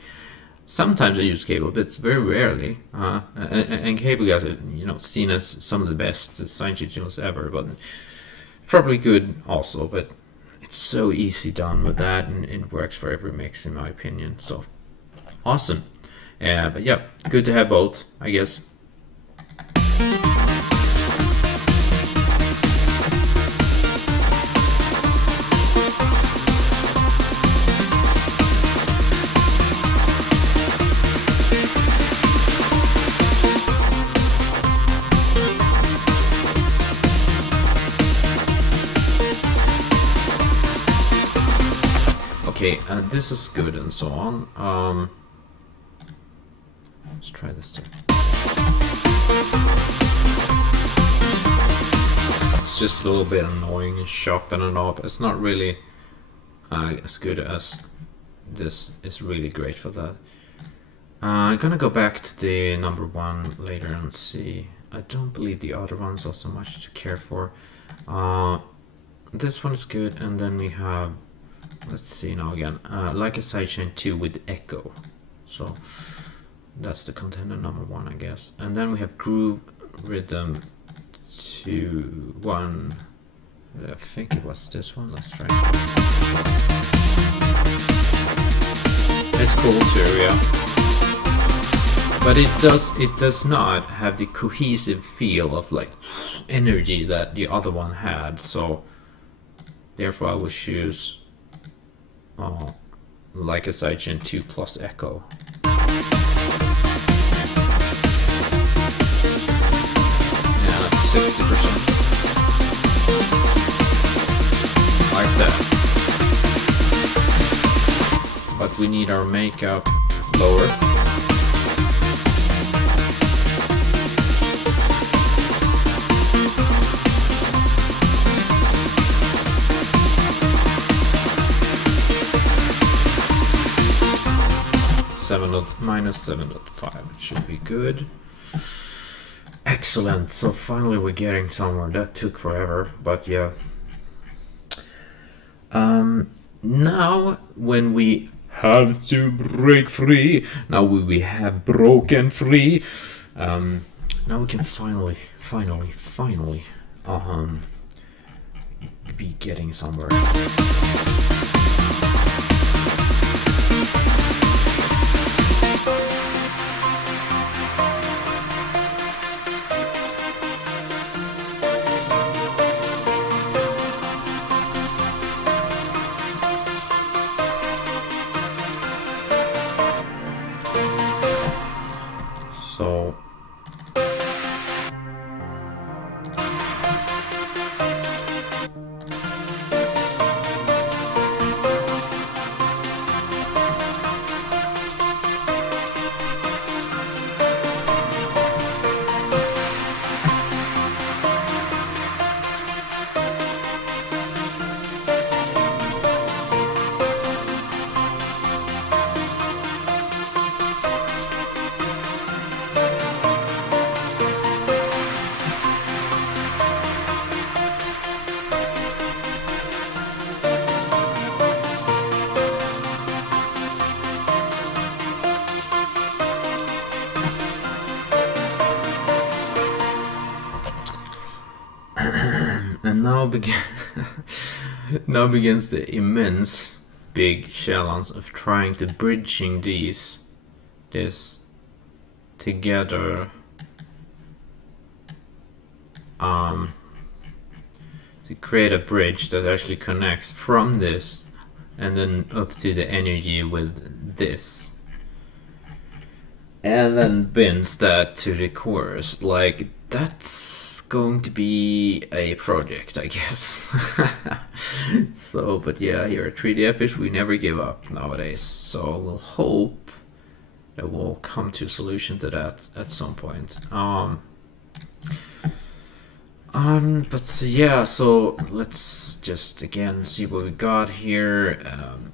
Sometimes I use cable, but it's very rarely. And cable guys are, you know, seen as some of the best sidechain tools ever, but probably good also. But it's so easy done with that, and it works for every mix, in my opinion. So awesome. But yeah, good to have both, I guess. Okay, this is good and so on. Let's try this too. It's just a little bit annoying and sharpen and up. It's not really as good as this. Is really great for that. I'm gonna go back to the number 1 later and see. I don't believe the other ones are so much to care for. This one is good, and then we have, let's see now again, like a sidechain 2 with echo. So that's the contender number 1, I guess. And then we have groove rhythm 2, 1. I think it was this one. Let's try. It's cool too, yeah. But it does not have the cohesive feel of like energy that the other one had. So therefore I will choose like a sidechain 2 plus echo. Yeah, that's 60%. Like that. But we need our makeup lower. minus 7.5. It should be good. Excellent. So finally we're getting somewhere. That took forever, but yeah. Now when we have to break free, now we have broken free. Now we can finally be getting somewhere. So and now begins the immense big challenge of trying to bridging this together to create a bridge that actually connects from this and then up to the energy with this, and then bends that to the chorus. Like, that's going to be a project, I guess. So, but yeah, here at 3DFish we never give up nowadays, so we'll hope that we'll come to a solution to that at some point. But so yeah, so let's just again see what we got here.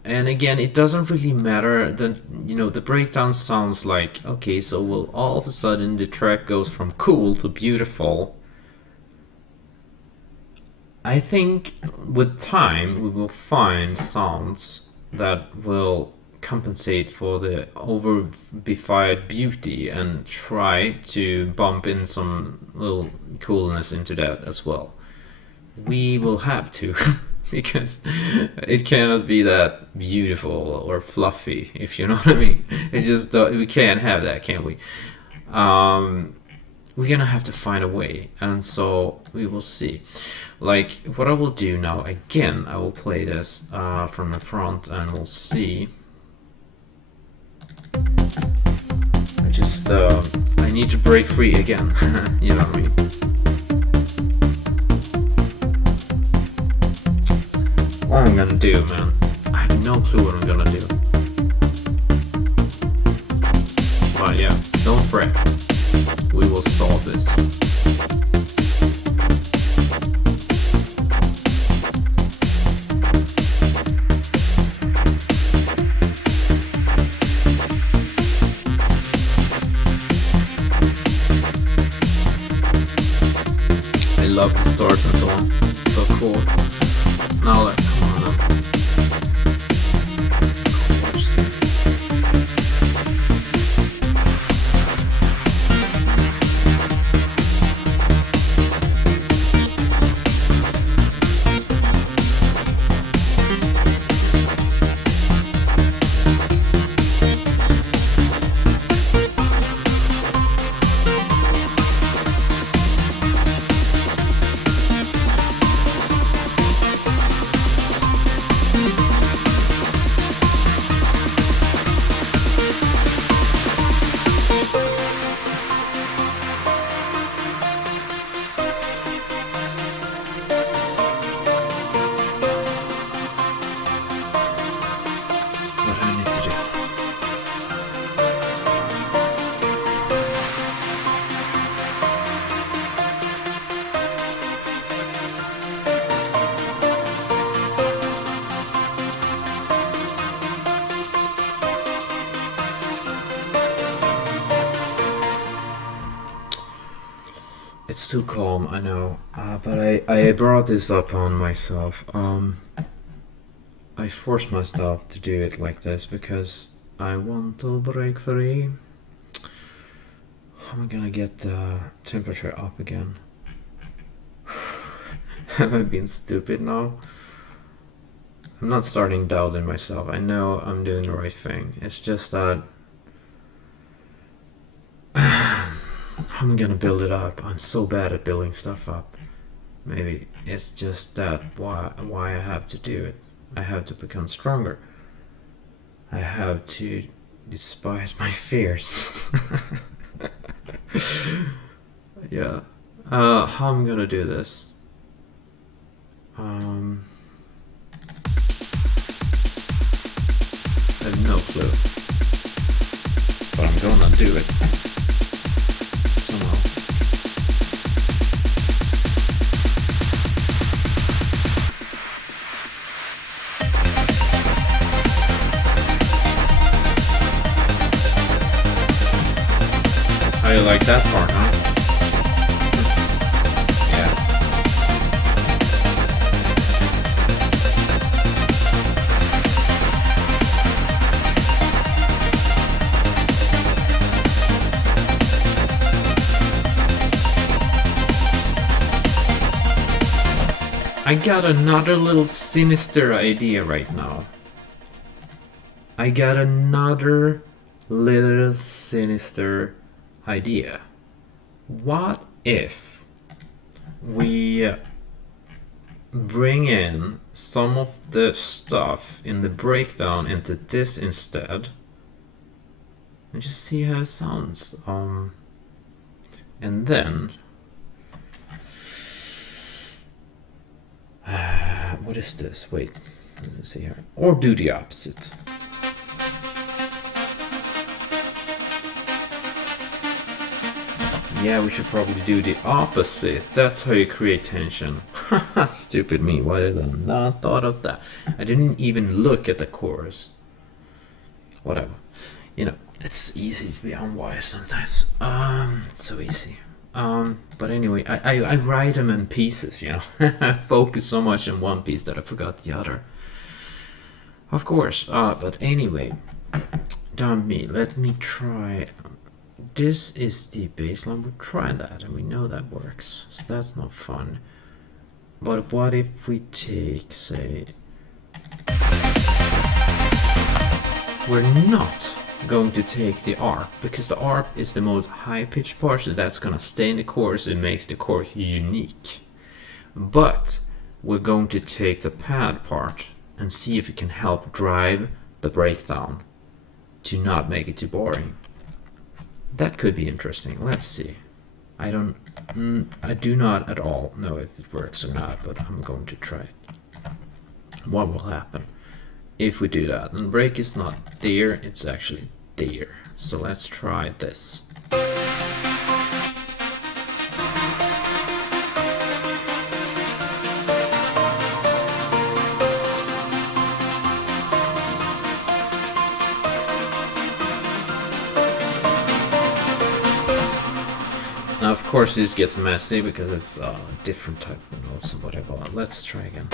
And again, it doesn't really matter that, you know, the breakdown sounds like, okay, so well, all of a sudden the track goes from cool to beautiful. I think with time we will find sounds that will compensate for the overbified beauty and try to bump in some little coolness into that as well. We will have to because it cannot be that beautiful or fluffy, if you know what I mean. It's just we can't have that, can we? We're gonna have to find a way, and so we will see. Like, what I will do now, again, I will play this from the front and we'll see. I need to break free again. You know what I mean? What I'm gonna do, man, I have no clue what I'm gonna do. But yeah, don't fret, we will solve this. I love distortion and so on. So cool. Now, like, come on now. It's too calm, I know, but I brought this up on myself. I forced myself to do it like this because I want to break free. How am I gonna get the temperature up again? Have I been stupid now? I'm not starting doubting myself. I know I'm doing the right thing. It's just that how am I gonna build it up? I'm so bad at building stuff up. Maybe it's just that why I have to do it. I have to become stronger. I have to despise my fears. Yeah. How I'm gonna do this? I have no clue. But I'm gonna do it. Somehow. How you like that part, huh? Yeah. I got another little sinister idea right now. I got another little sinister idea. What if we bring in some of the stuff in the breakdown into this instead and just see how it sounds? And then what is this? Wait, let me see here. Or do the opposite. Yeah, we should probably do the opposite. That's how you create tension. Stupid me, why did I not thought of that? I didn't even look at the chorus. Whatever. You know, it's easy to be unwise sometimes. It's so easy. But anyway, I write them in pieces, you know. I focus so much on one piece that I forgot the other. Of course, but anyway, damn me, let me try. This is the bass line. We tried that and we know that works, so that's not fun. But what if we take, say, we're not going to take the arp, because the arp is the most high-pitched part, so that's gonna stay in the chorus and makes the chorus unique. But we're going to take the pad part and see if it can help drive the breakdown to not make it too boring. That could be interesting. Let's see. I do not at all know if it works or not, but I'm going to try it. What will happen if we do that? And break is not there, it's actually there. So let's try this. Now, of course, this gets messy because it's a different type of notes and whatever. Let's try again.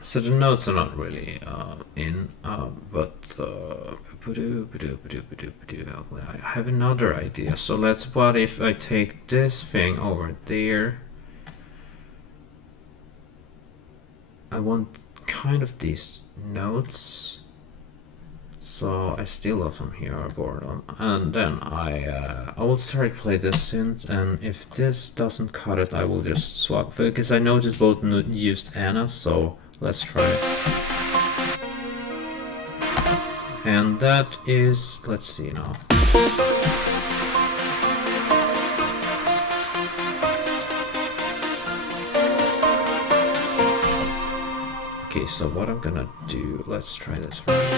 So the notes are not really in, but I have another idea. So what if I take this thing over there? I want kind of these notes. So I still have some here boredom, and then I will start to play this synth, and if this doesn't cut it, I will just swap, because I noticed both used Anna, so let's try it. And that is, let's see now. Okay, so what I'm gonna do, let's try this first.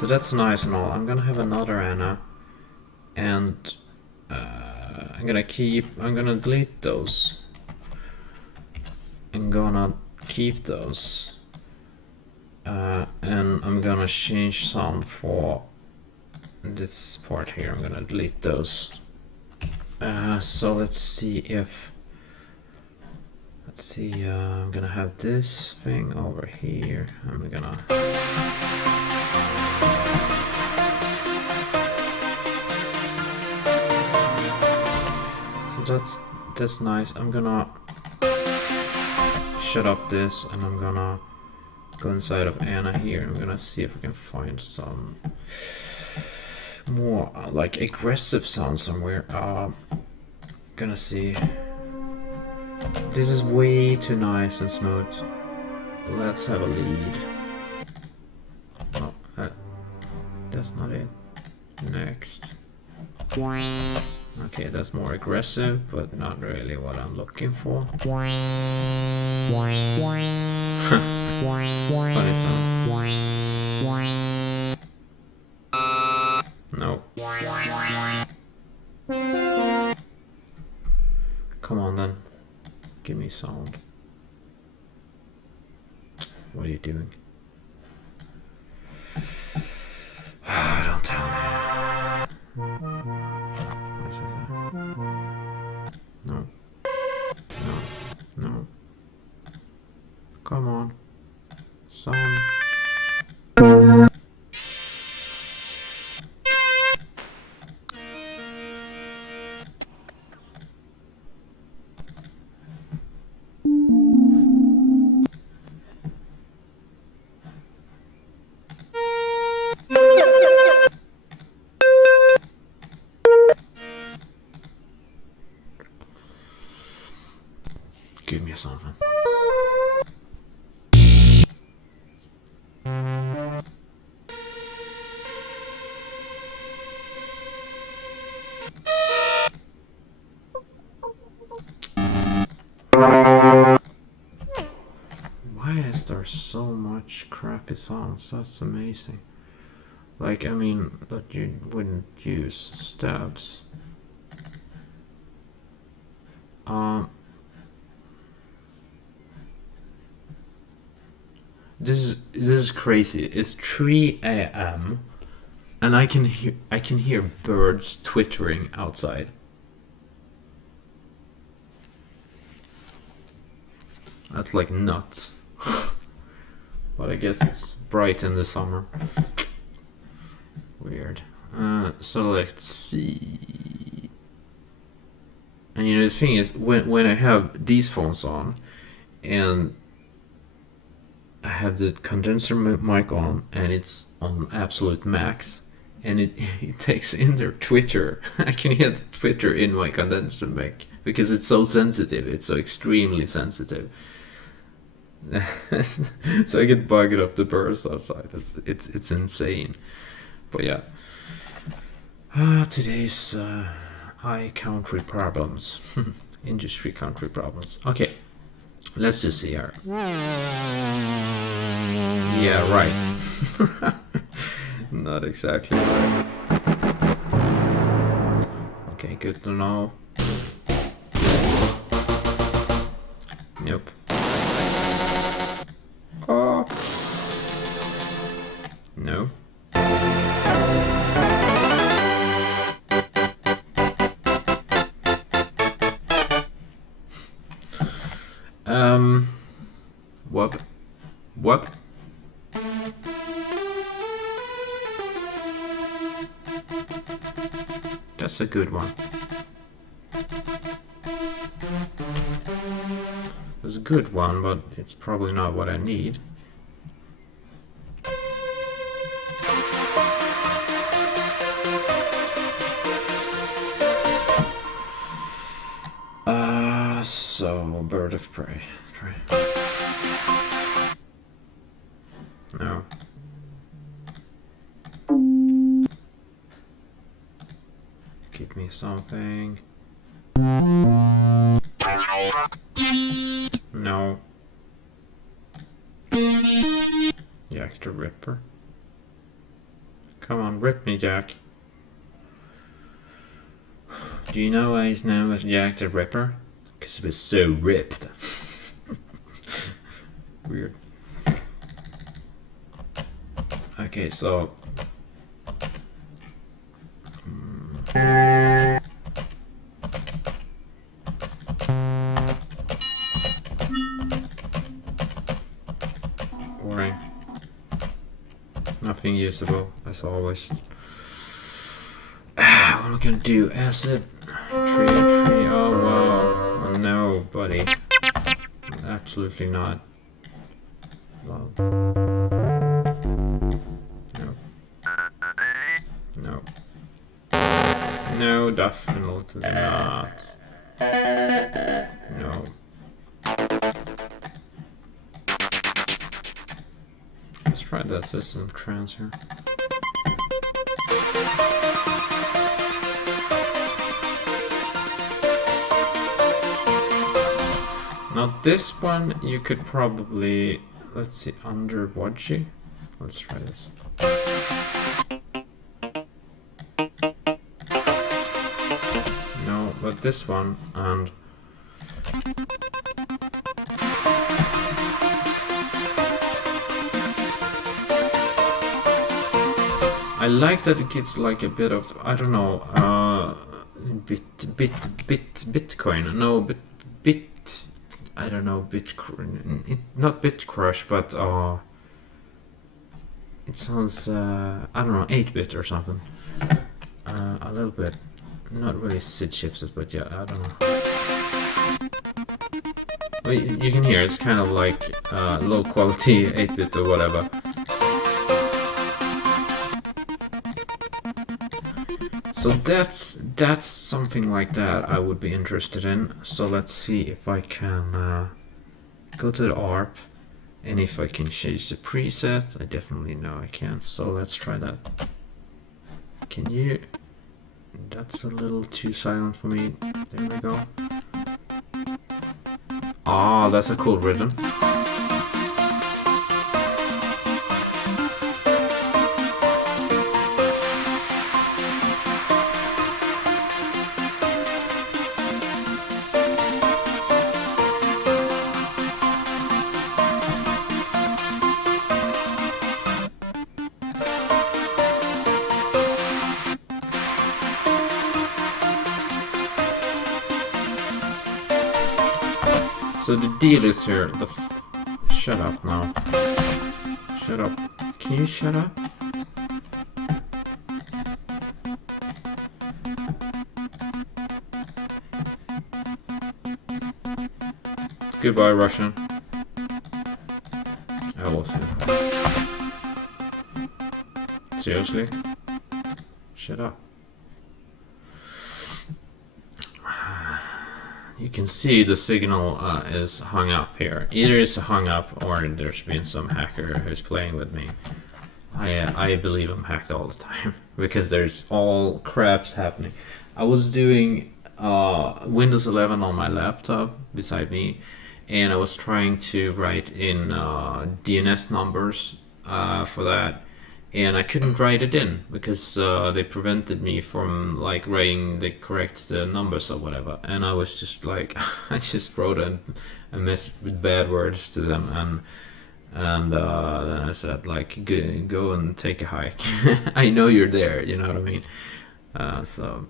So that's nice and all. I'm gonna have another Anna, and I'm gonna delete those. I'm gonna keep those, and I'm gonna change some for this part here. I'm gonna delete those. So let's see. I'm gonna have this thing over here. I'm gonna. So that's nice. I'm gonna shut up this, and I'm gonna go inside of Anna here. I'm gonna see if I can find some more like aggressive sound somewhere. Gonna see. This is way too nice and smooth. Let's have a lead. Oh, that's not it. Next. Okay, that's more aggressive, but not really what I'm looking for. Funny sound. No. Come on then. Give me sound. What are you doing? Don't tell me. No. No. No. Come on. Sound. Give me something. Why is there so much crappy sounds? That's amazing. Like, I mean, that you wouldn't use stabs. This is crazy. It's 3 a.m. and I can hear birds twittering outside. That's like nuts. But I guess it's bright in the summer. Weird. So let's see. And you know the thing is, when I have these phones on, and I have the condenser mic on, and it's on absolute max, and it takes in their Twitter. I can hear the Twitter in my condenser mic because it's so sensitive. It's so extremely sensitive. So I get bugged up the burst outside. It's insane. But yeah. Today's country problems. Industry country problems. Okay. Let's just see here. Yeah, right. Not exactly right. Okay, good to know. Yep. Oh. No. What? That's a good one. It's a good one, but it's probably not what I need. So bird of prey. No. Give me something. No. Jack the Ripper. Come on, rip me, Jack. Do you know why he's known as Jack the Ripper? Because he was so ripped. Weird. Okay, so... boring. Nothing usable, as always. What am I gonna do? Acid? Tree, oh wow. Oh no, buddy. Absolutely not. Love. No. No. No, definitely not. No. Let's try that system trans here. Now this one you could probably, let's see, under Wadji. Let's try this. No, but this one, and I like that it gives like a bit of, I don't know, Bitcoin. No, bit. I don't know, not Bitcrush, but it sounds, I don't know, 8-bit or something. A little bit, not really SID chipset, but yeah, I don't know. Well, you can hear it's kind of like low quality 8-bit or whatever. So that's something like that I would be interested in. So let's see if I can go to the ARP, and if I can change the preset. I definitely know I can. So let's try that. Can you? That's a little too silent for me. There we go. Ah, that's a cool rhythm. So the deal is here, shut up now. Shut up. Can you shut up? Goodbye, Russian. I will see. Seriously? Shut up. You can see the signal is hung up here. Either it's hung up or there's been some hacker who's playing with me. I believe I'm hacked all the time because there's all craps happening. I was doing Windows 11 on my laptop beside me, and I was trying to write in DNS numbers for that, and I couldn't write it in because they prevented me from like writing the correct numbers or whatever. And I was just like, I just wrote a message with bad words to them, and then I said like, go and take a hike. I know you're there, you know what I mean? So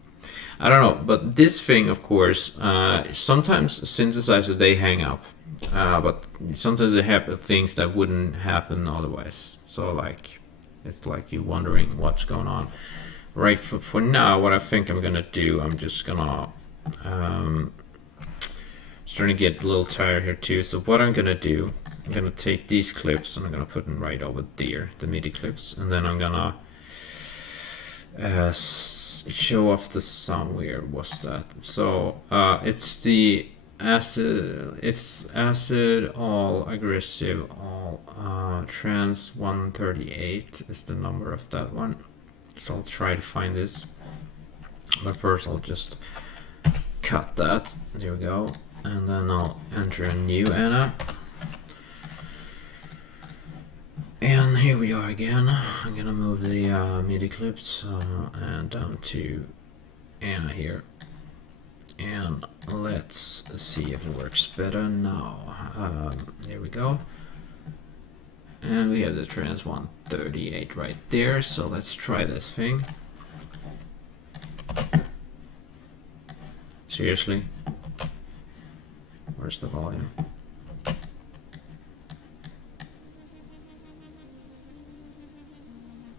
I don't know, but this thing, of course, sometimes synthesizers, they hang up, but sometimes they have things that wouldn't happen otherwise. So like, it's like you wondering what's going on. Right, for now, what I think I'm gonna do, I'm just gonna starting to get a little tired here too. So what I'm gonna do, I'm gonna take these clips and I'm gonna put them right over there, the MIDI clips, and then I'm gonna show off the sound. Where was that? So it's the acid, it's acid, all aggressive, all trans 138 is the number of that one. So I'll try to find this, but first I'll just cut that. There we go, and then I'll enter a new Anna, and here we are again. I'm gonna move the MIDI clips and down to Anna here. And let's see if it works better now. There we go. And we have the trans 138 right there, so let's try this thing. Seriously? Where's the volume?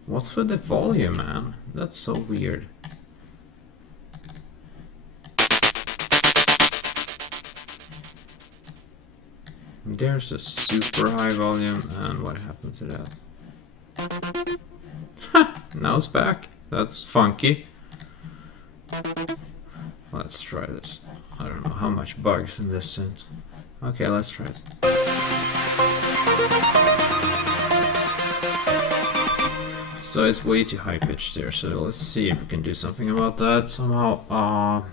What's with the volume, man? That's so weird. There's a super high volume, and what happened to that? Now it's back. That's funky. Let's try this. I don't know how much bugs in this synth. Okay, let's try it. So it's way too high pitched there, so let's see if we can do something about that somehow.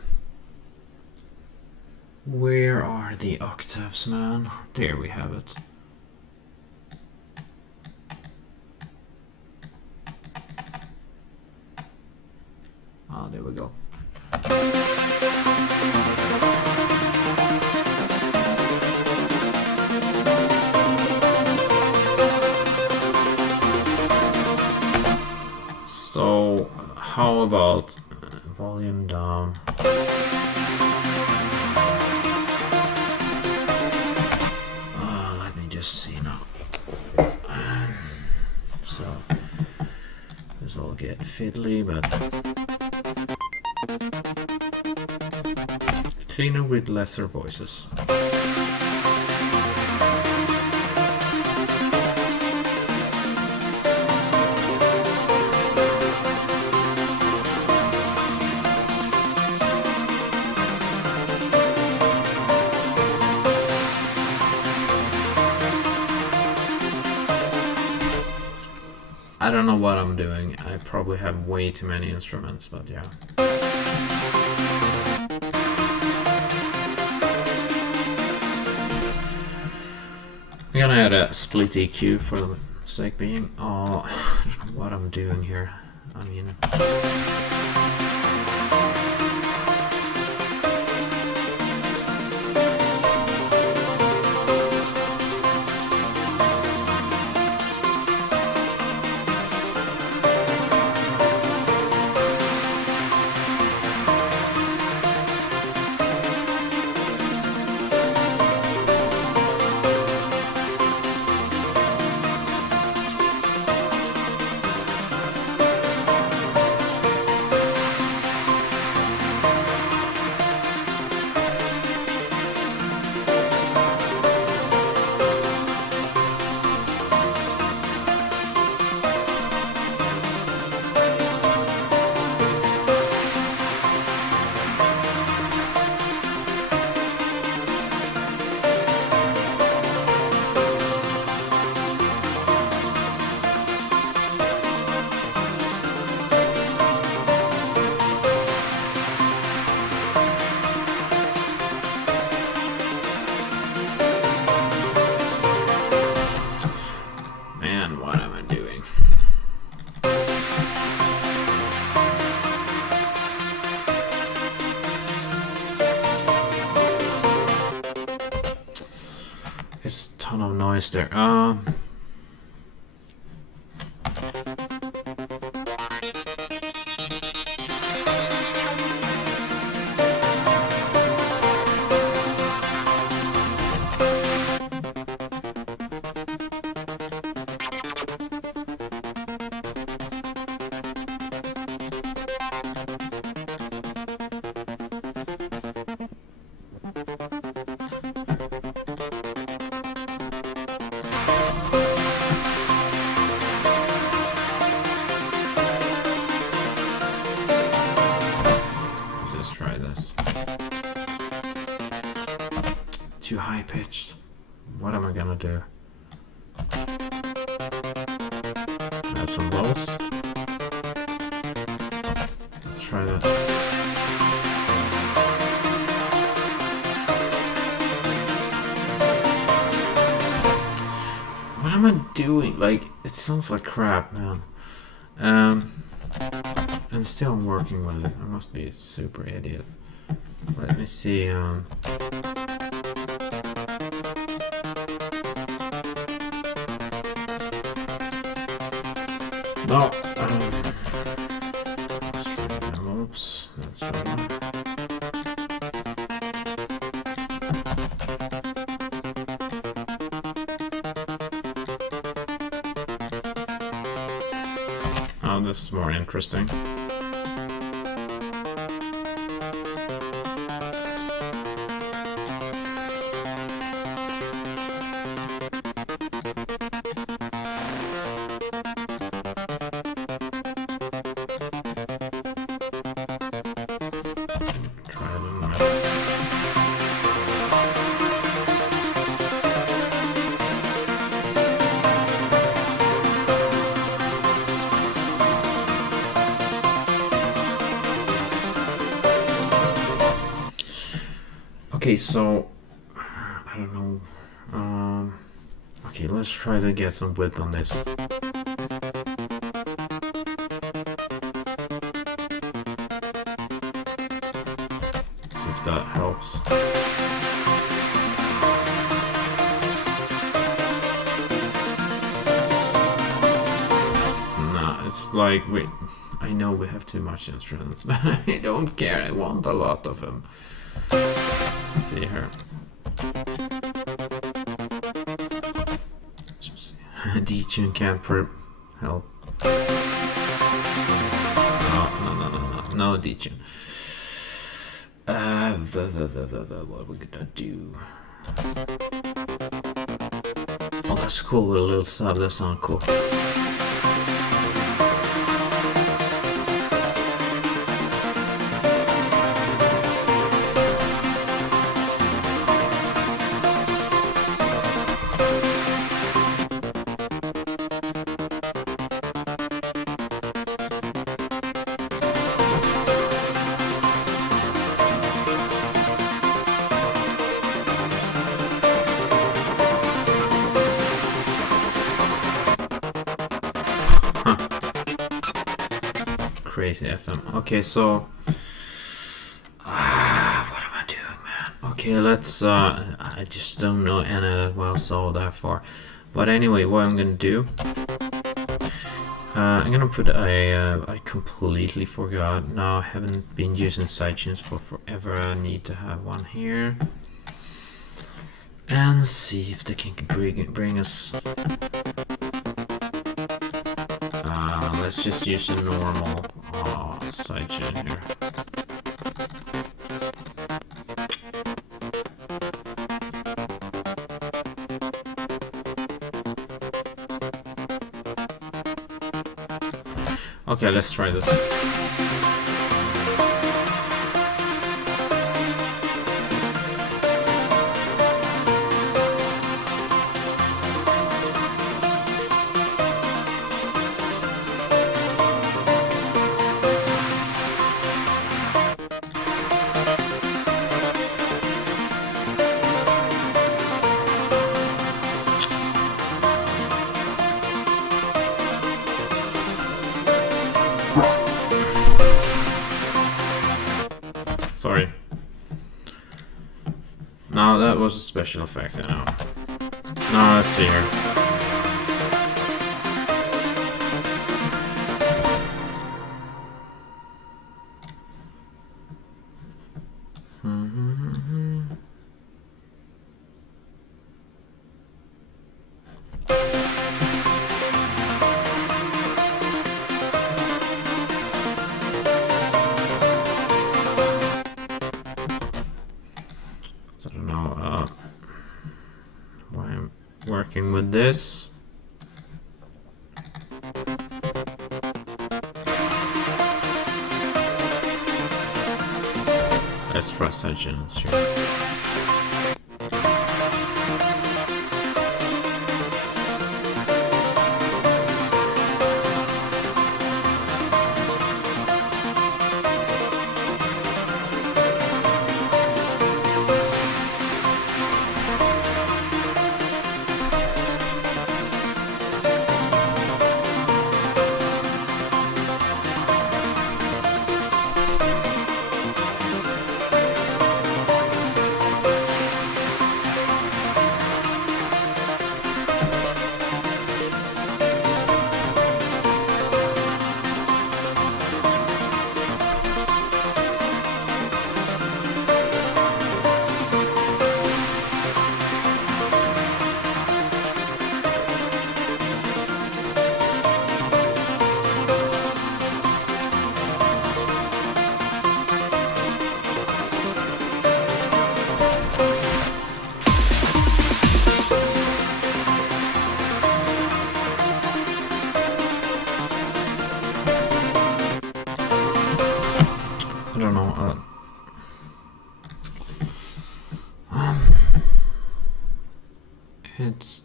Where are the octaves, man? There we have it. Ah, there we go. So, how about volume down? Let me just see now. So, this will get fiddly, but cleaner with lesser voices. I don't know what I'm doing. I probably have way too many instruments, but yeah. I'm gonna add a split EQ for the sake being. Oh, I don't know what I'm doing here. I mean... There's a ton of noise there. Too high pitched. What am I gonna do? Add some lows. Let's try that. What am I doing? Like, it sounds like crap, man. And still I'm working with it. I must be a super idiot. Let me see. No. Oops, that's wrong. Oh, this is more interesting. Okay, so I don't know. Okay, let's try to get some width on this. See if that helps. Nah, it's like I know we have too much instruments, but I don't care. I want a lot of them. Let's see here. Just detune can't help. No detune. What are we gonna do? Oh, that's cool with a little sub. That sounds cool. Crazy FM. Okay, so what am I doing, man? Okay, let's I just don't know any that well so that far. But anyway, what I'm gonna do, I'm gonna put I completely forgot. No, I haven't been using sidechains for forever. I need to have one here. And see if they can bring us. Let's just use a normal sidechain here. Okay, let's try this. Sorry. No, that was a special effect, I know. No, let's see here. So I don't know why I'm working with this. Let's try sidechains, sure.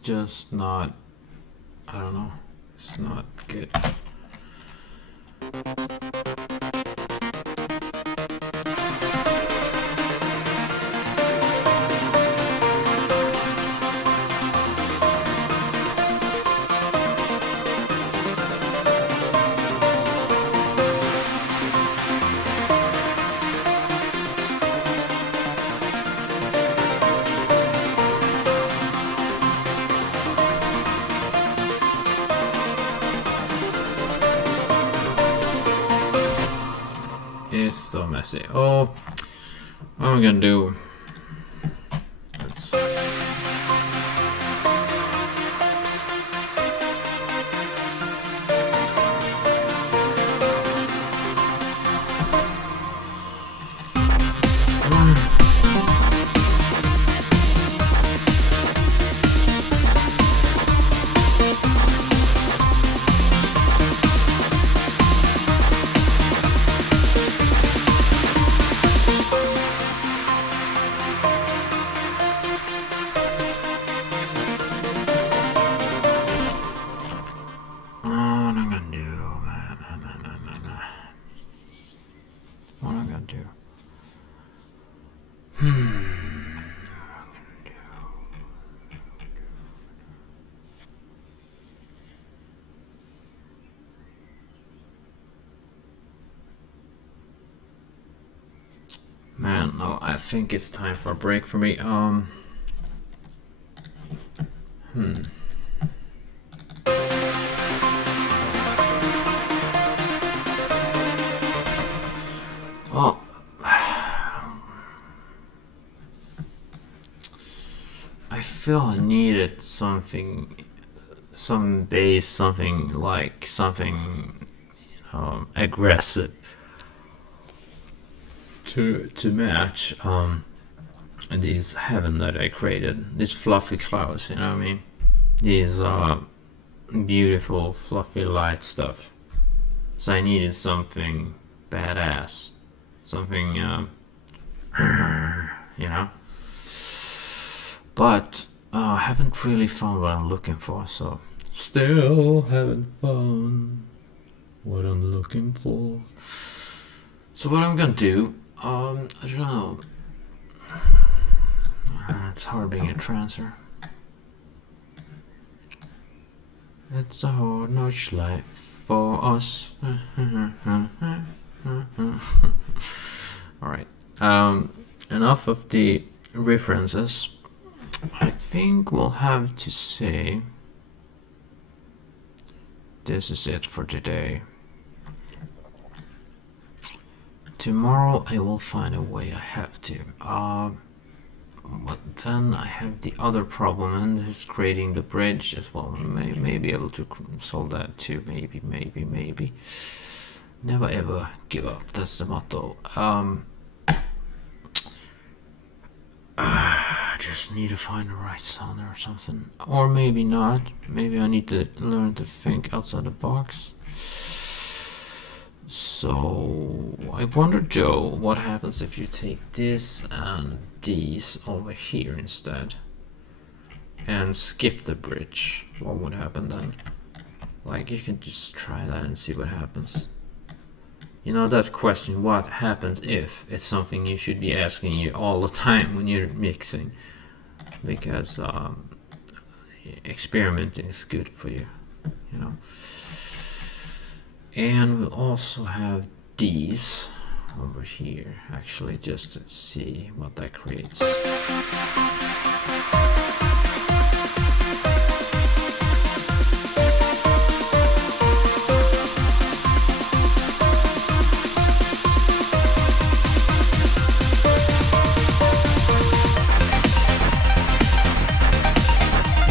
just not, I don't know, it's not good. It's so messy. Oh, what am I gonna do? Let's... Man, no, I think it's time for a break for me. Oh. I feel I needed something, some bass, something like something aggressive to match these heaven that I created, these fluffy clouds, you know what I mean? These beautiful fluffy light stuff. So I needed something badass, something you know. But I haven't really found what I'm looking for, so still haven't found what I'm looking for. So what I'm gonna do, I don't know. It's hard being a trancer. It's a hard notch life for us. Alright. Enough of the references. I think we'll have to say this is it for today. Tomorrow I will find a way, I have to. But then I have the other problem, and this is creating the bridge as well. May be able to solve that too. Maybe. Never ever give up. That's the motto. I just need to find the right sound or something. Or maybe not. Maybe I need to learn to think outside the box. So I wonder, Joe, what happens if you take this and these over here instead and skip the bridge? What would happen then? Like, you can just try that and see what happens. You know that question, what happens if, it's something you should be asking you all the time when you're mixing, because experimenting is good for you, you know. And we'll also have these over here, actually, just to see what that creates. You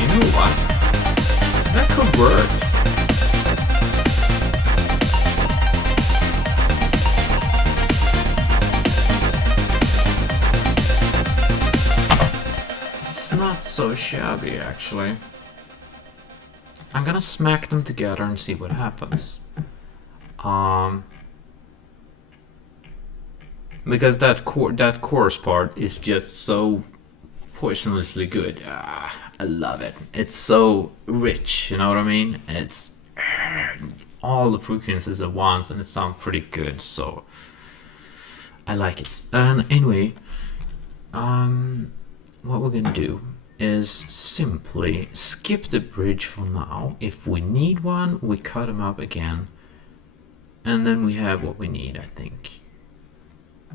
know what? That could work. Not so shabby, actually. I'm gonna smack them together and see what happens. Because that chorus part is just so poisonously good. I love it. It's so rich, you know what I mean? It's all the frequencies at once, and it sounds pretty good, so I like it. And anyway, what we're gonna do is simply skip the bridge for now. If we need one, we cut them up again, and then we have what we need. I think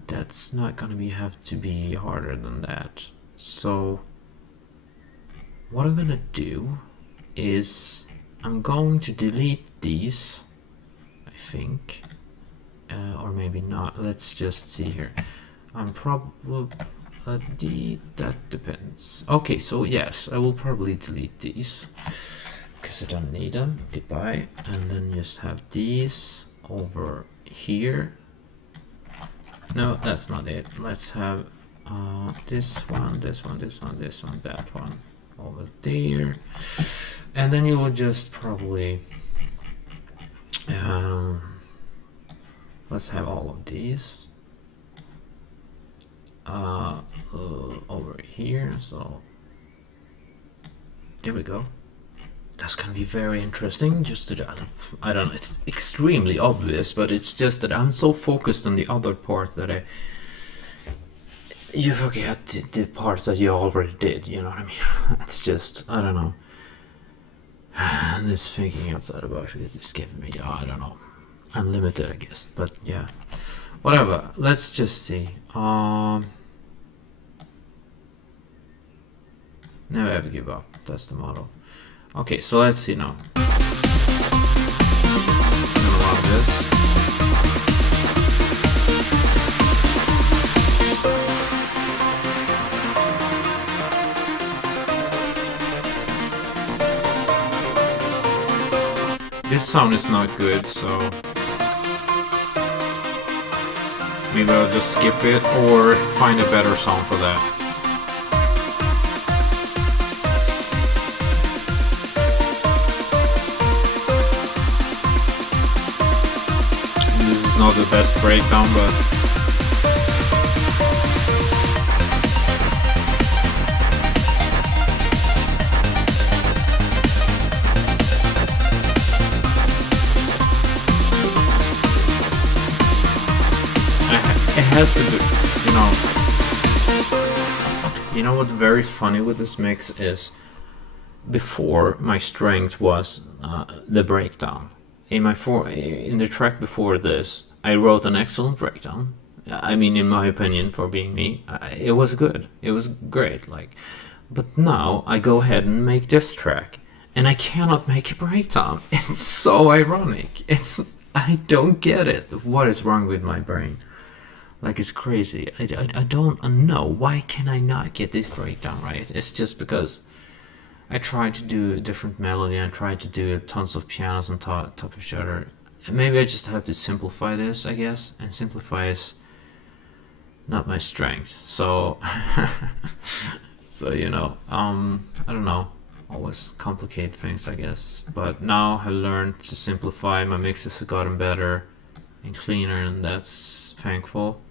that's not gonna have to be harder than that. So what I'm gonna do is I'm going to delete these, I think, or maybe not. Let's just see here. I'm probably that depends. Okay, so yes, I will probably delete these because I don't need them. Goodbye. And then just have these over here. No, that's not it. Let's have this one, this one, this one, this one, that one over there. And then you will just probably let's have all of these over here. So there we go. That's gonna be very interesting. Just to, I don't know, it's extremely obvious, but it's just that I'm so focused on the other part that you forget the parts that you already did, you know what I mean? It's just, I don't know. And this thinking outside the box is giving me, I don't know, unlimited, I guess. But yeah, whatever. Let's just see. Never ever give up. That's the motto. Okay, so let's see now. I'm gonna run this. This sound is not good, so maybe I'll just skip it or find a better sound for that. This is not the best breakdown, but it has to be, you know what's very funny with this mix is, before my strength was the breakdown. In the track before this, I wrote an excellent breakdown. I mean, in my opinion, for being me, it was good. It was great. Like, but now I go ahead and make this track, and I cannot make a breakdown. It's so ironic. I don't get it. What is wrong with my brain? Like, it's crazy. I don't know. Why can I not get this breakdown right? It's just because I tried to do a different melody and I tried to do tons of pianos on top of each other. And maybe I just have to simplify this, I guess. And simplify is not my strength. So, so you know, I don't know. Always complicate things, I guess. But now I learned to simplify. My mixes have gotten better and cleaner, and that's thankful.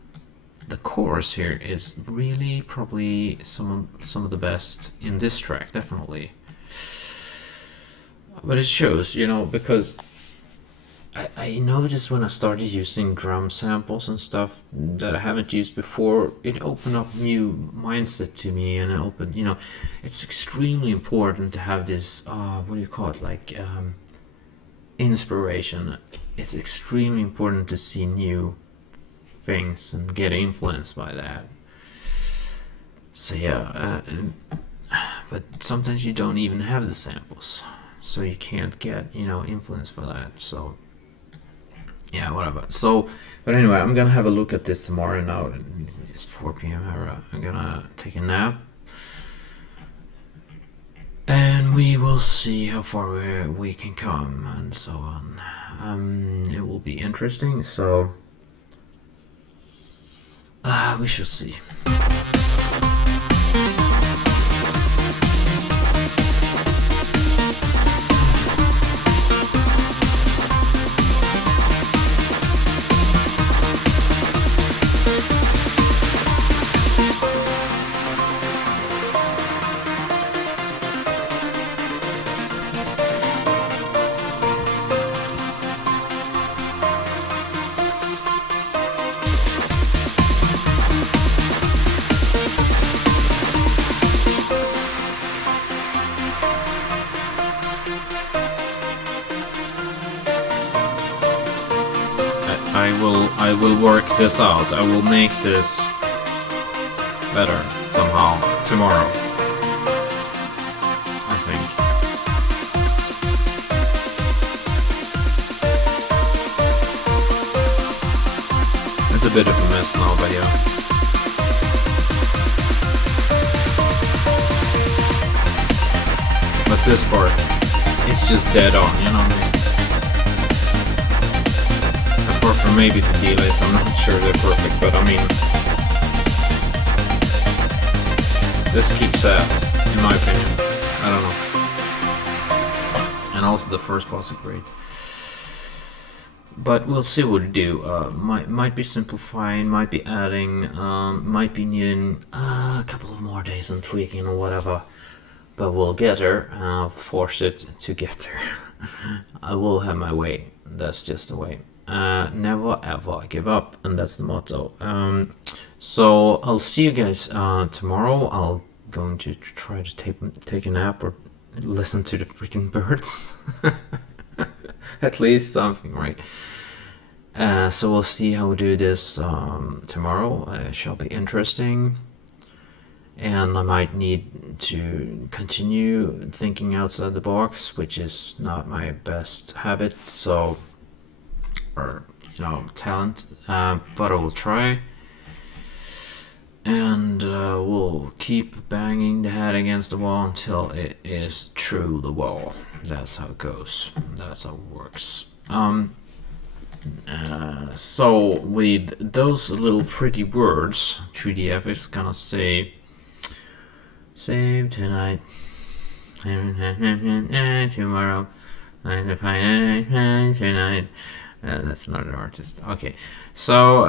The chorus here is really probably some of the best in this track, definitely. But it shows, you know, because I noticed when I started using drum samples and stuff that I haven't used before, it opened up new mindset to me, and it opened, you know, it's extremely important to have this, what do you call it, like inspiration. It's extremely important to see new things and get influenced by that. So yeah, but sometimes you don't even have the samples, so you can't get, you know, influence for that. So yeah, whatever. So, but anyway, I'm gonna have a look at this tomorrow. Now it's 4 p.m. I'm gonna take a nap, and we will see how far we can come and so on. It will be interesting. So we shall see. I will work this out. I will make this better somehow tomorrow, I think. It's a bit of a mess now, but yeah. But this part, it's just dead on, you know what I mean? Apart from maybe the delays, I'm not sure they're perfect, but I mean, this kicks ass, in my opinion. I don't know. And also the first boss is great. But we'll see what we do. Might be simplifying, might be adding, might be needing a couple of more days and tweaking or whatever. But we'll get there. I'll force it to get there. I will have my way. That's just the way. Never ever give up, and that's the motto. So I'll see you guys tomorrow. I'll going to try to take a nap or listen to the freaking birds. At least something, right? So we'll see how we do this tomorrow. It shall be interesting. And I might need to continue thinking outside the box, which is not my best habit, so, or, you know, talent, but I will try. And we'll keep banging the head against the wall until it is true the wall. That's how it goes. That's how it works. So with those little pretty words, 3DF is gonna say, save tonight, tomorrow, tonight. That's not an artist. Okay, so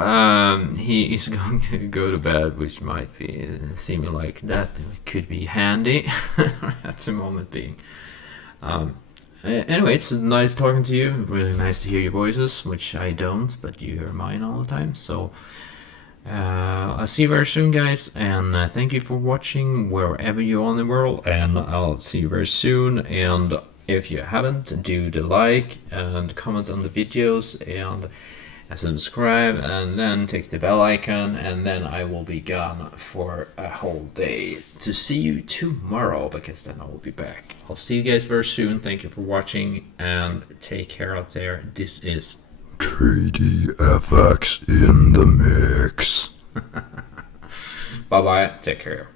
he is going to go to bed, which might be seeming like that could be handy at the moment being. Anyway, it's nice talking to you. Really nice to hear your voices, which I don't, but you hear mine all the time. So I'll see you very soon, guys, and thank you for watching wherever you are in the world, and I'll see you very soon. And if you haven't, do the like and comment on the videos and subscribe, and then click the bell icon, and then I will be gone for a whole day to see you tomorrow, because then I will be back. I'll see you guys very soon. Thank you for watching, and take care out there. This is 3DFX in the mix. Bye bye, take care.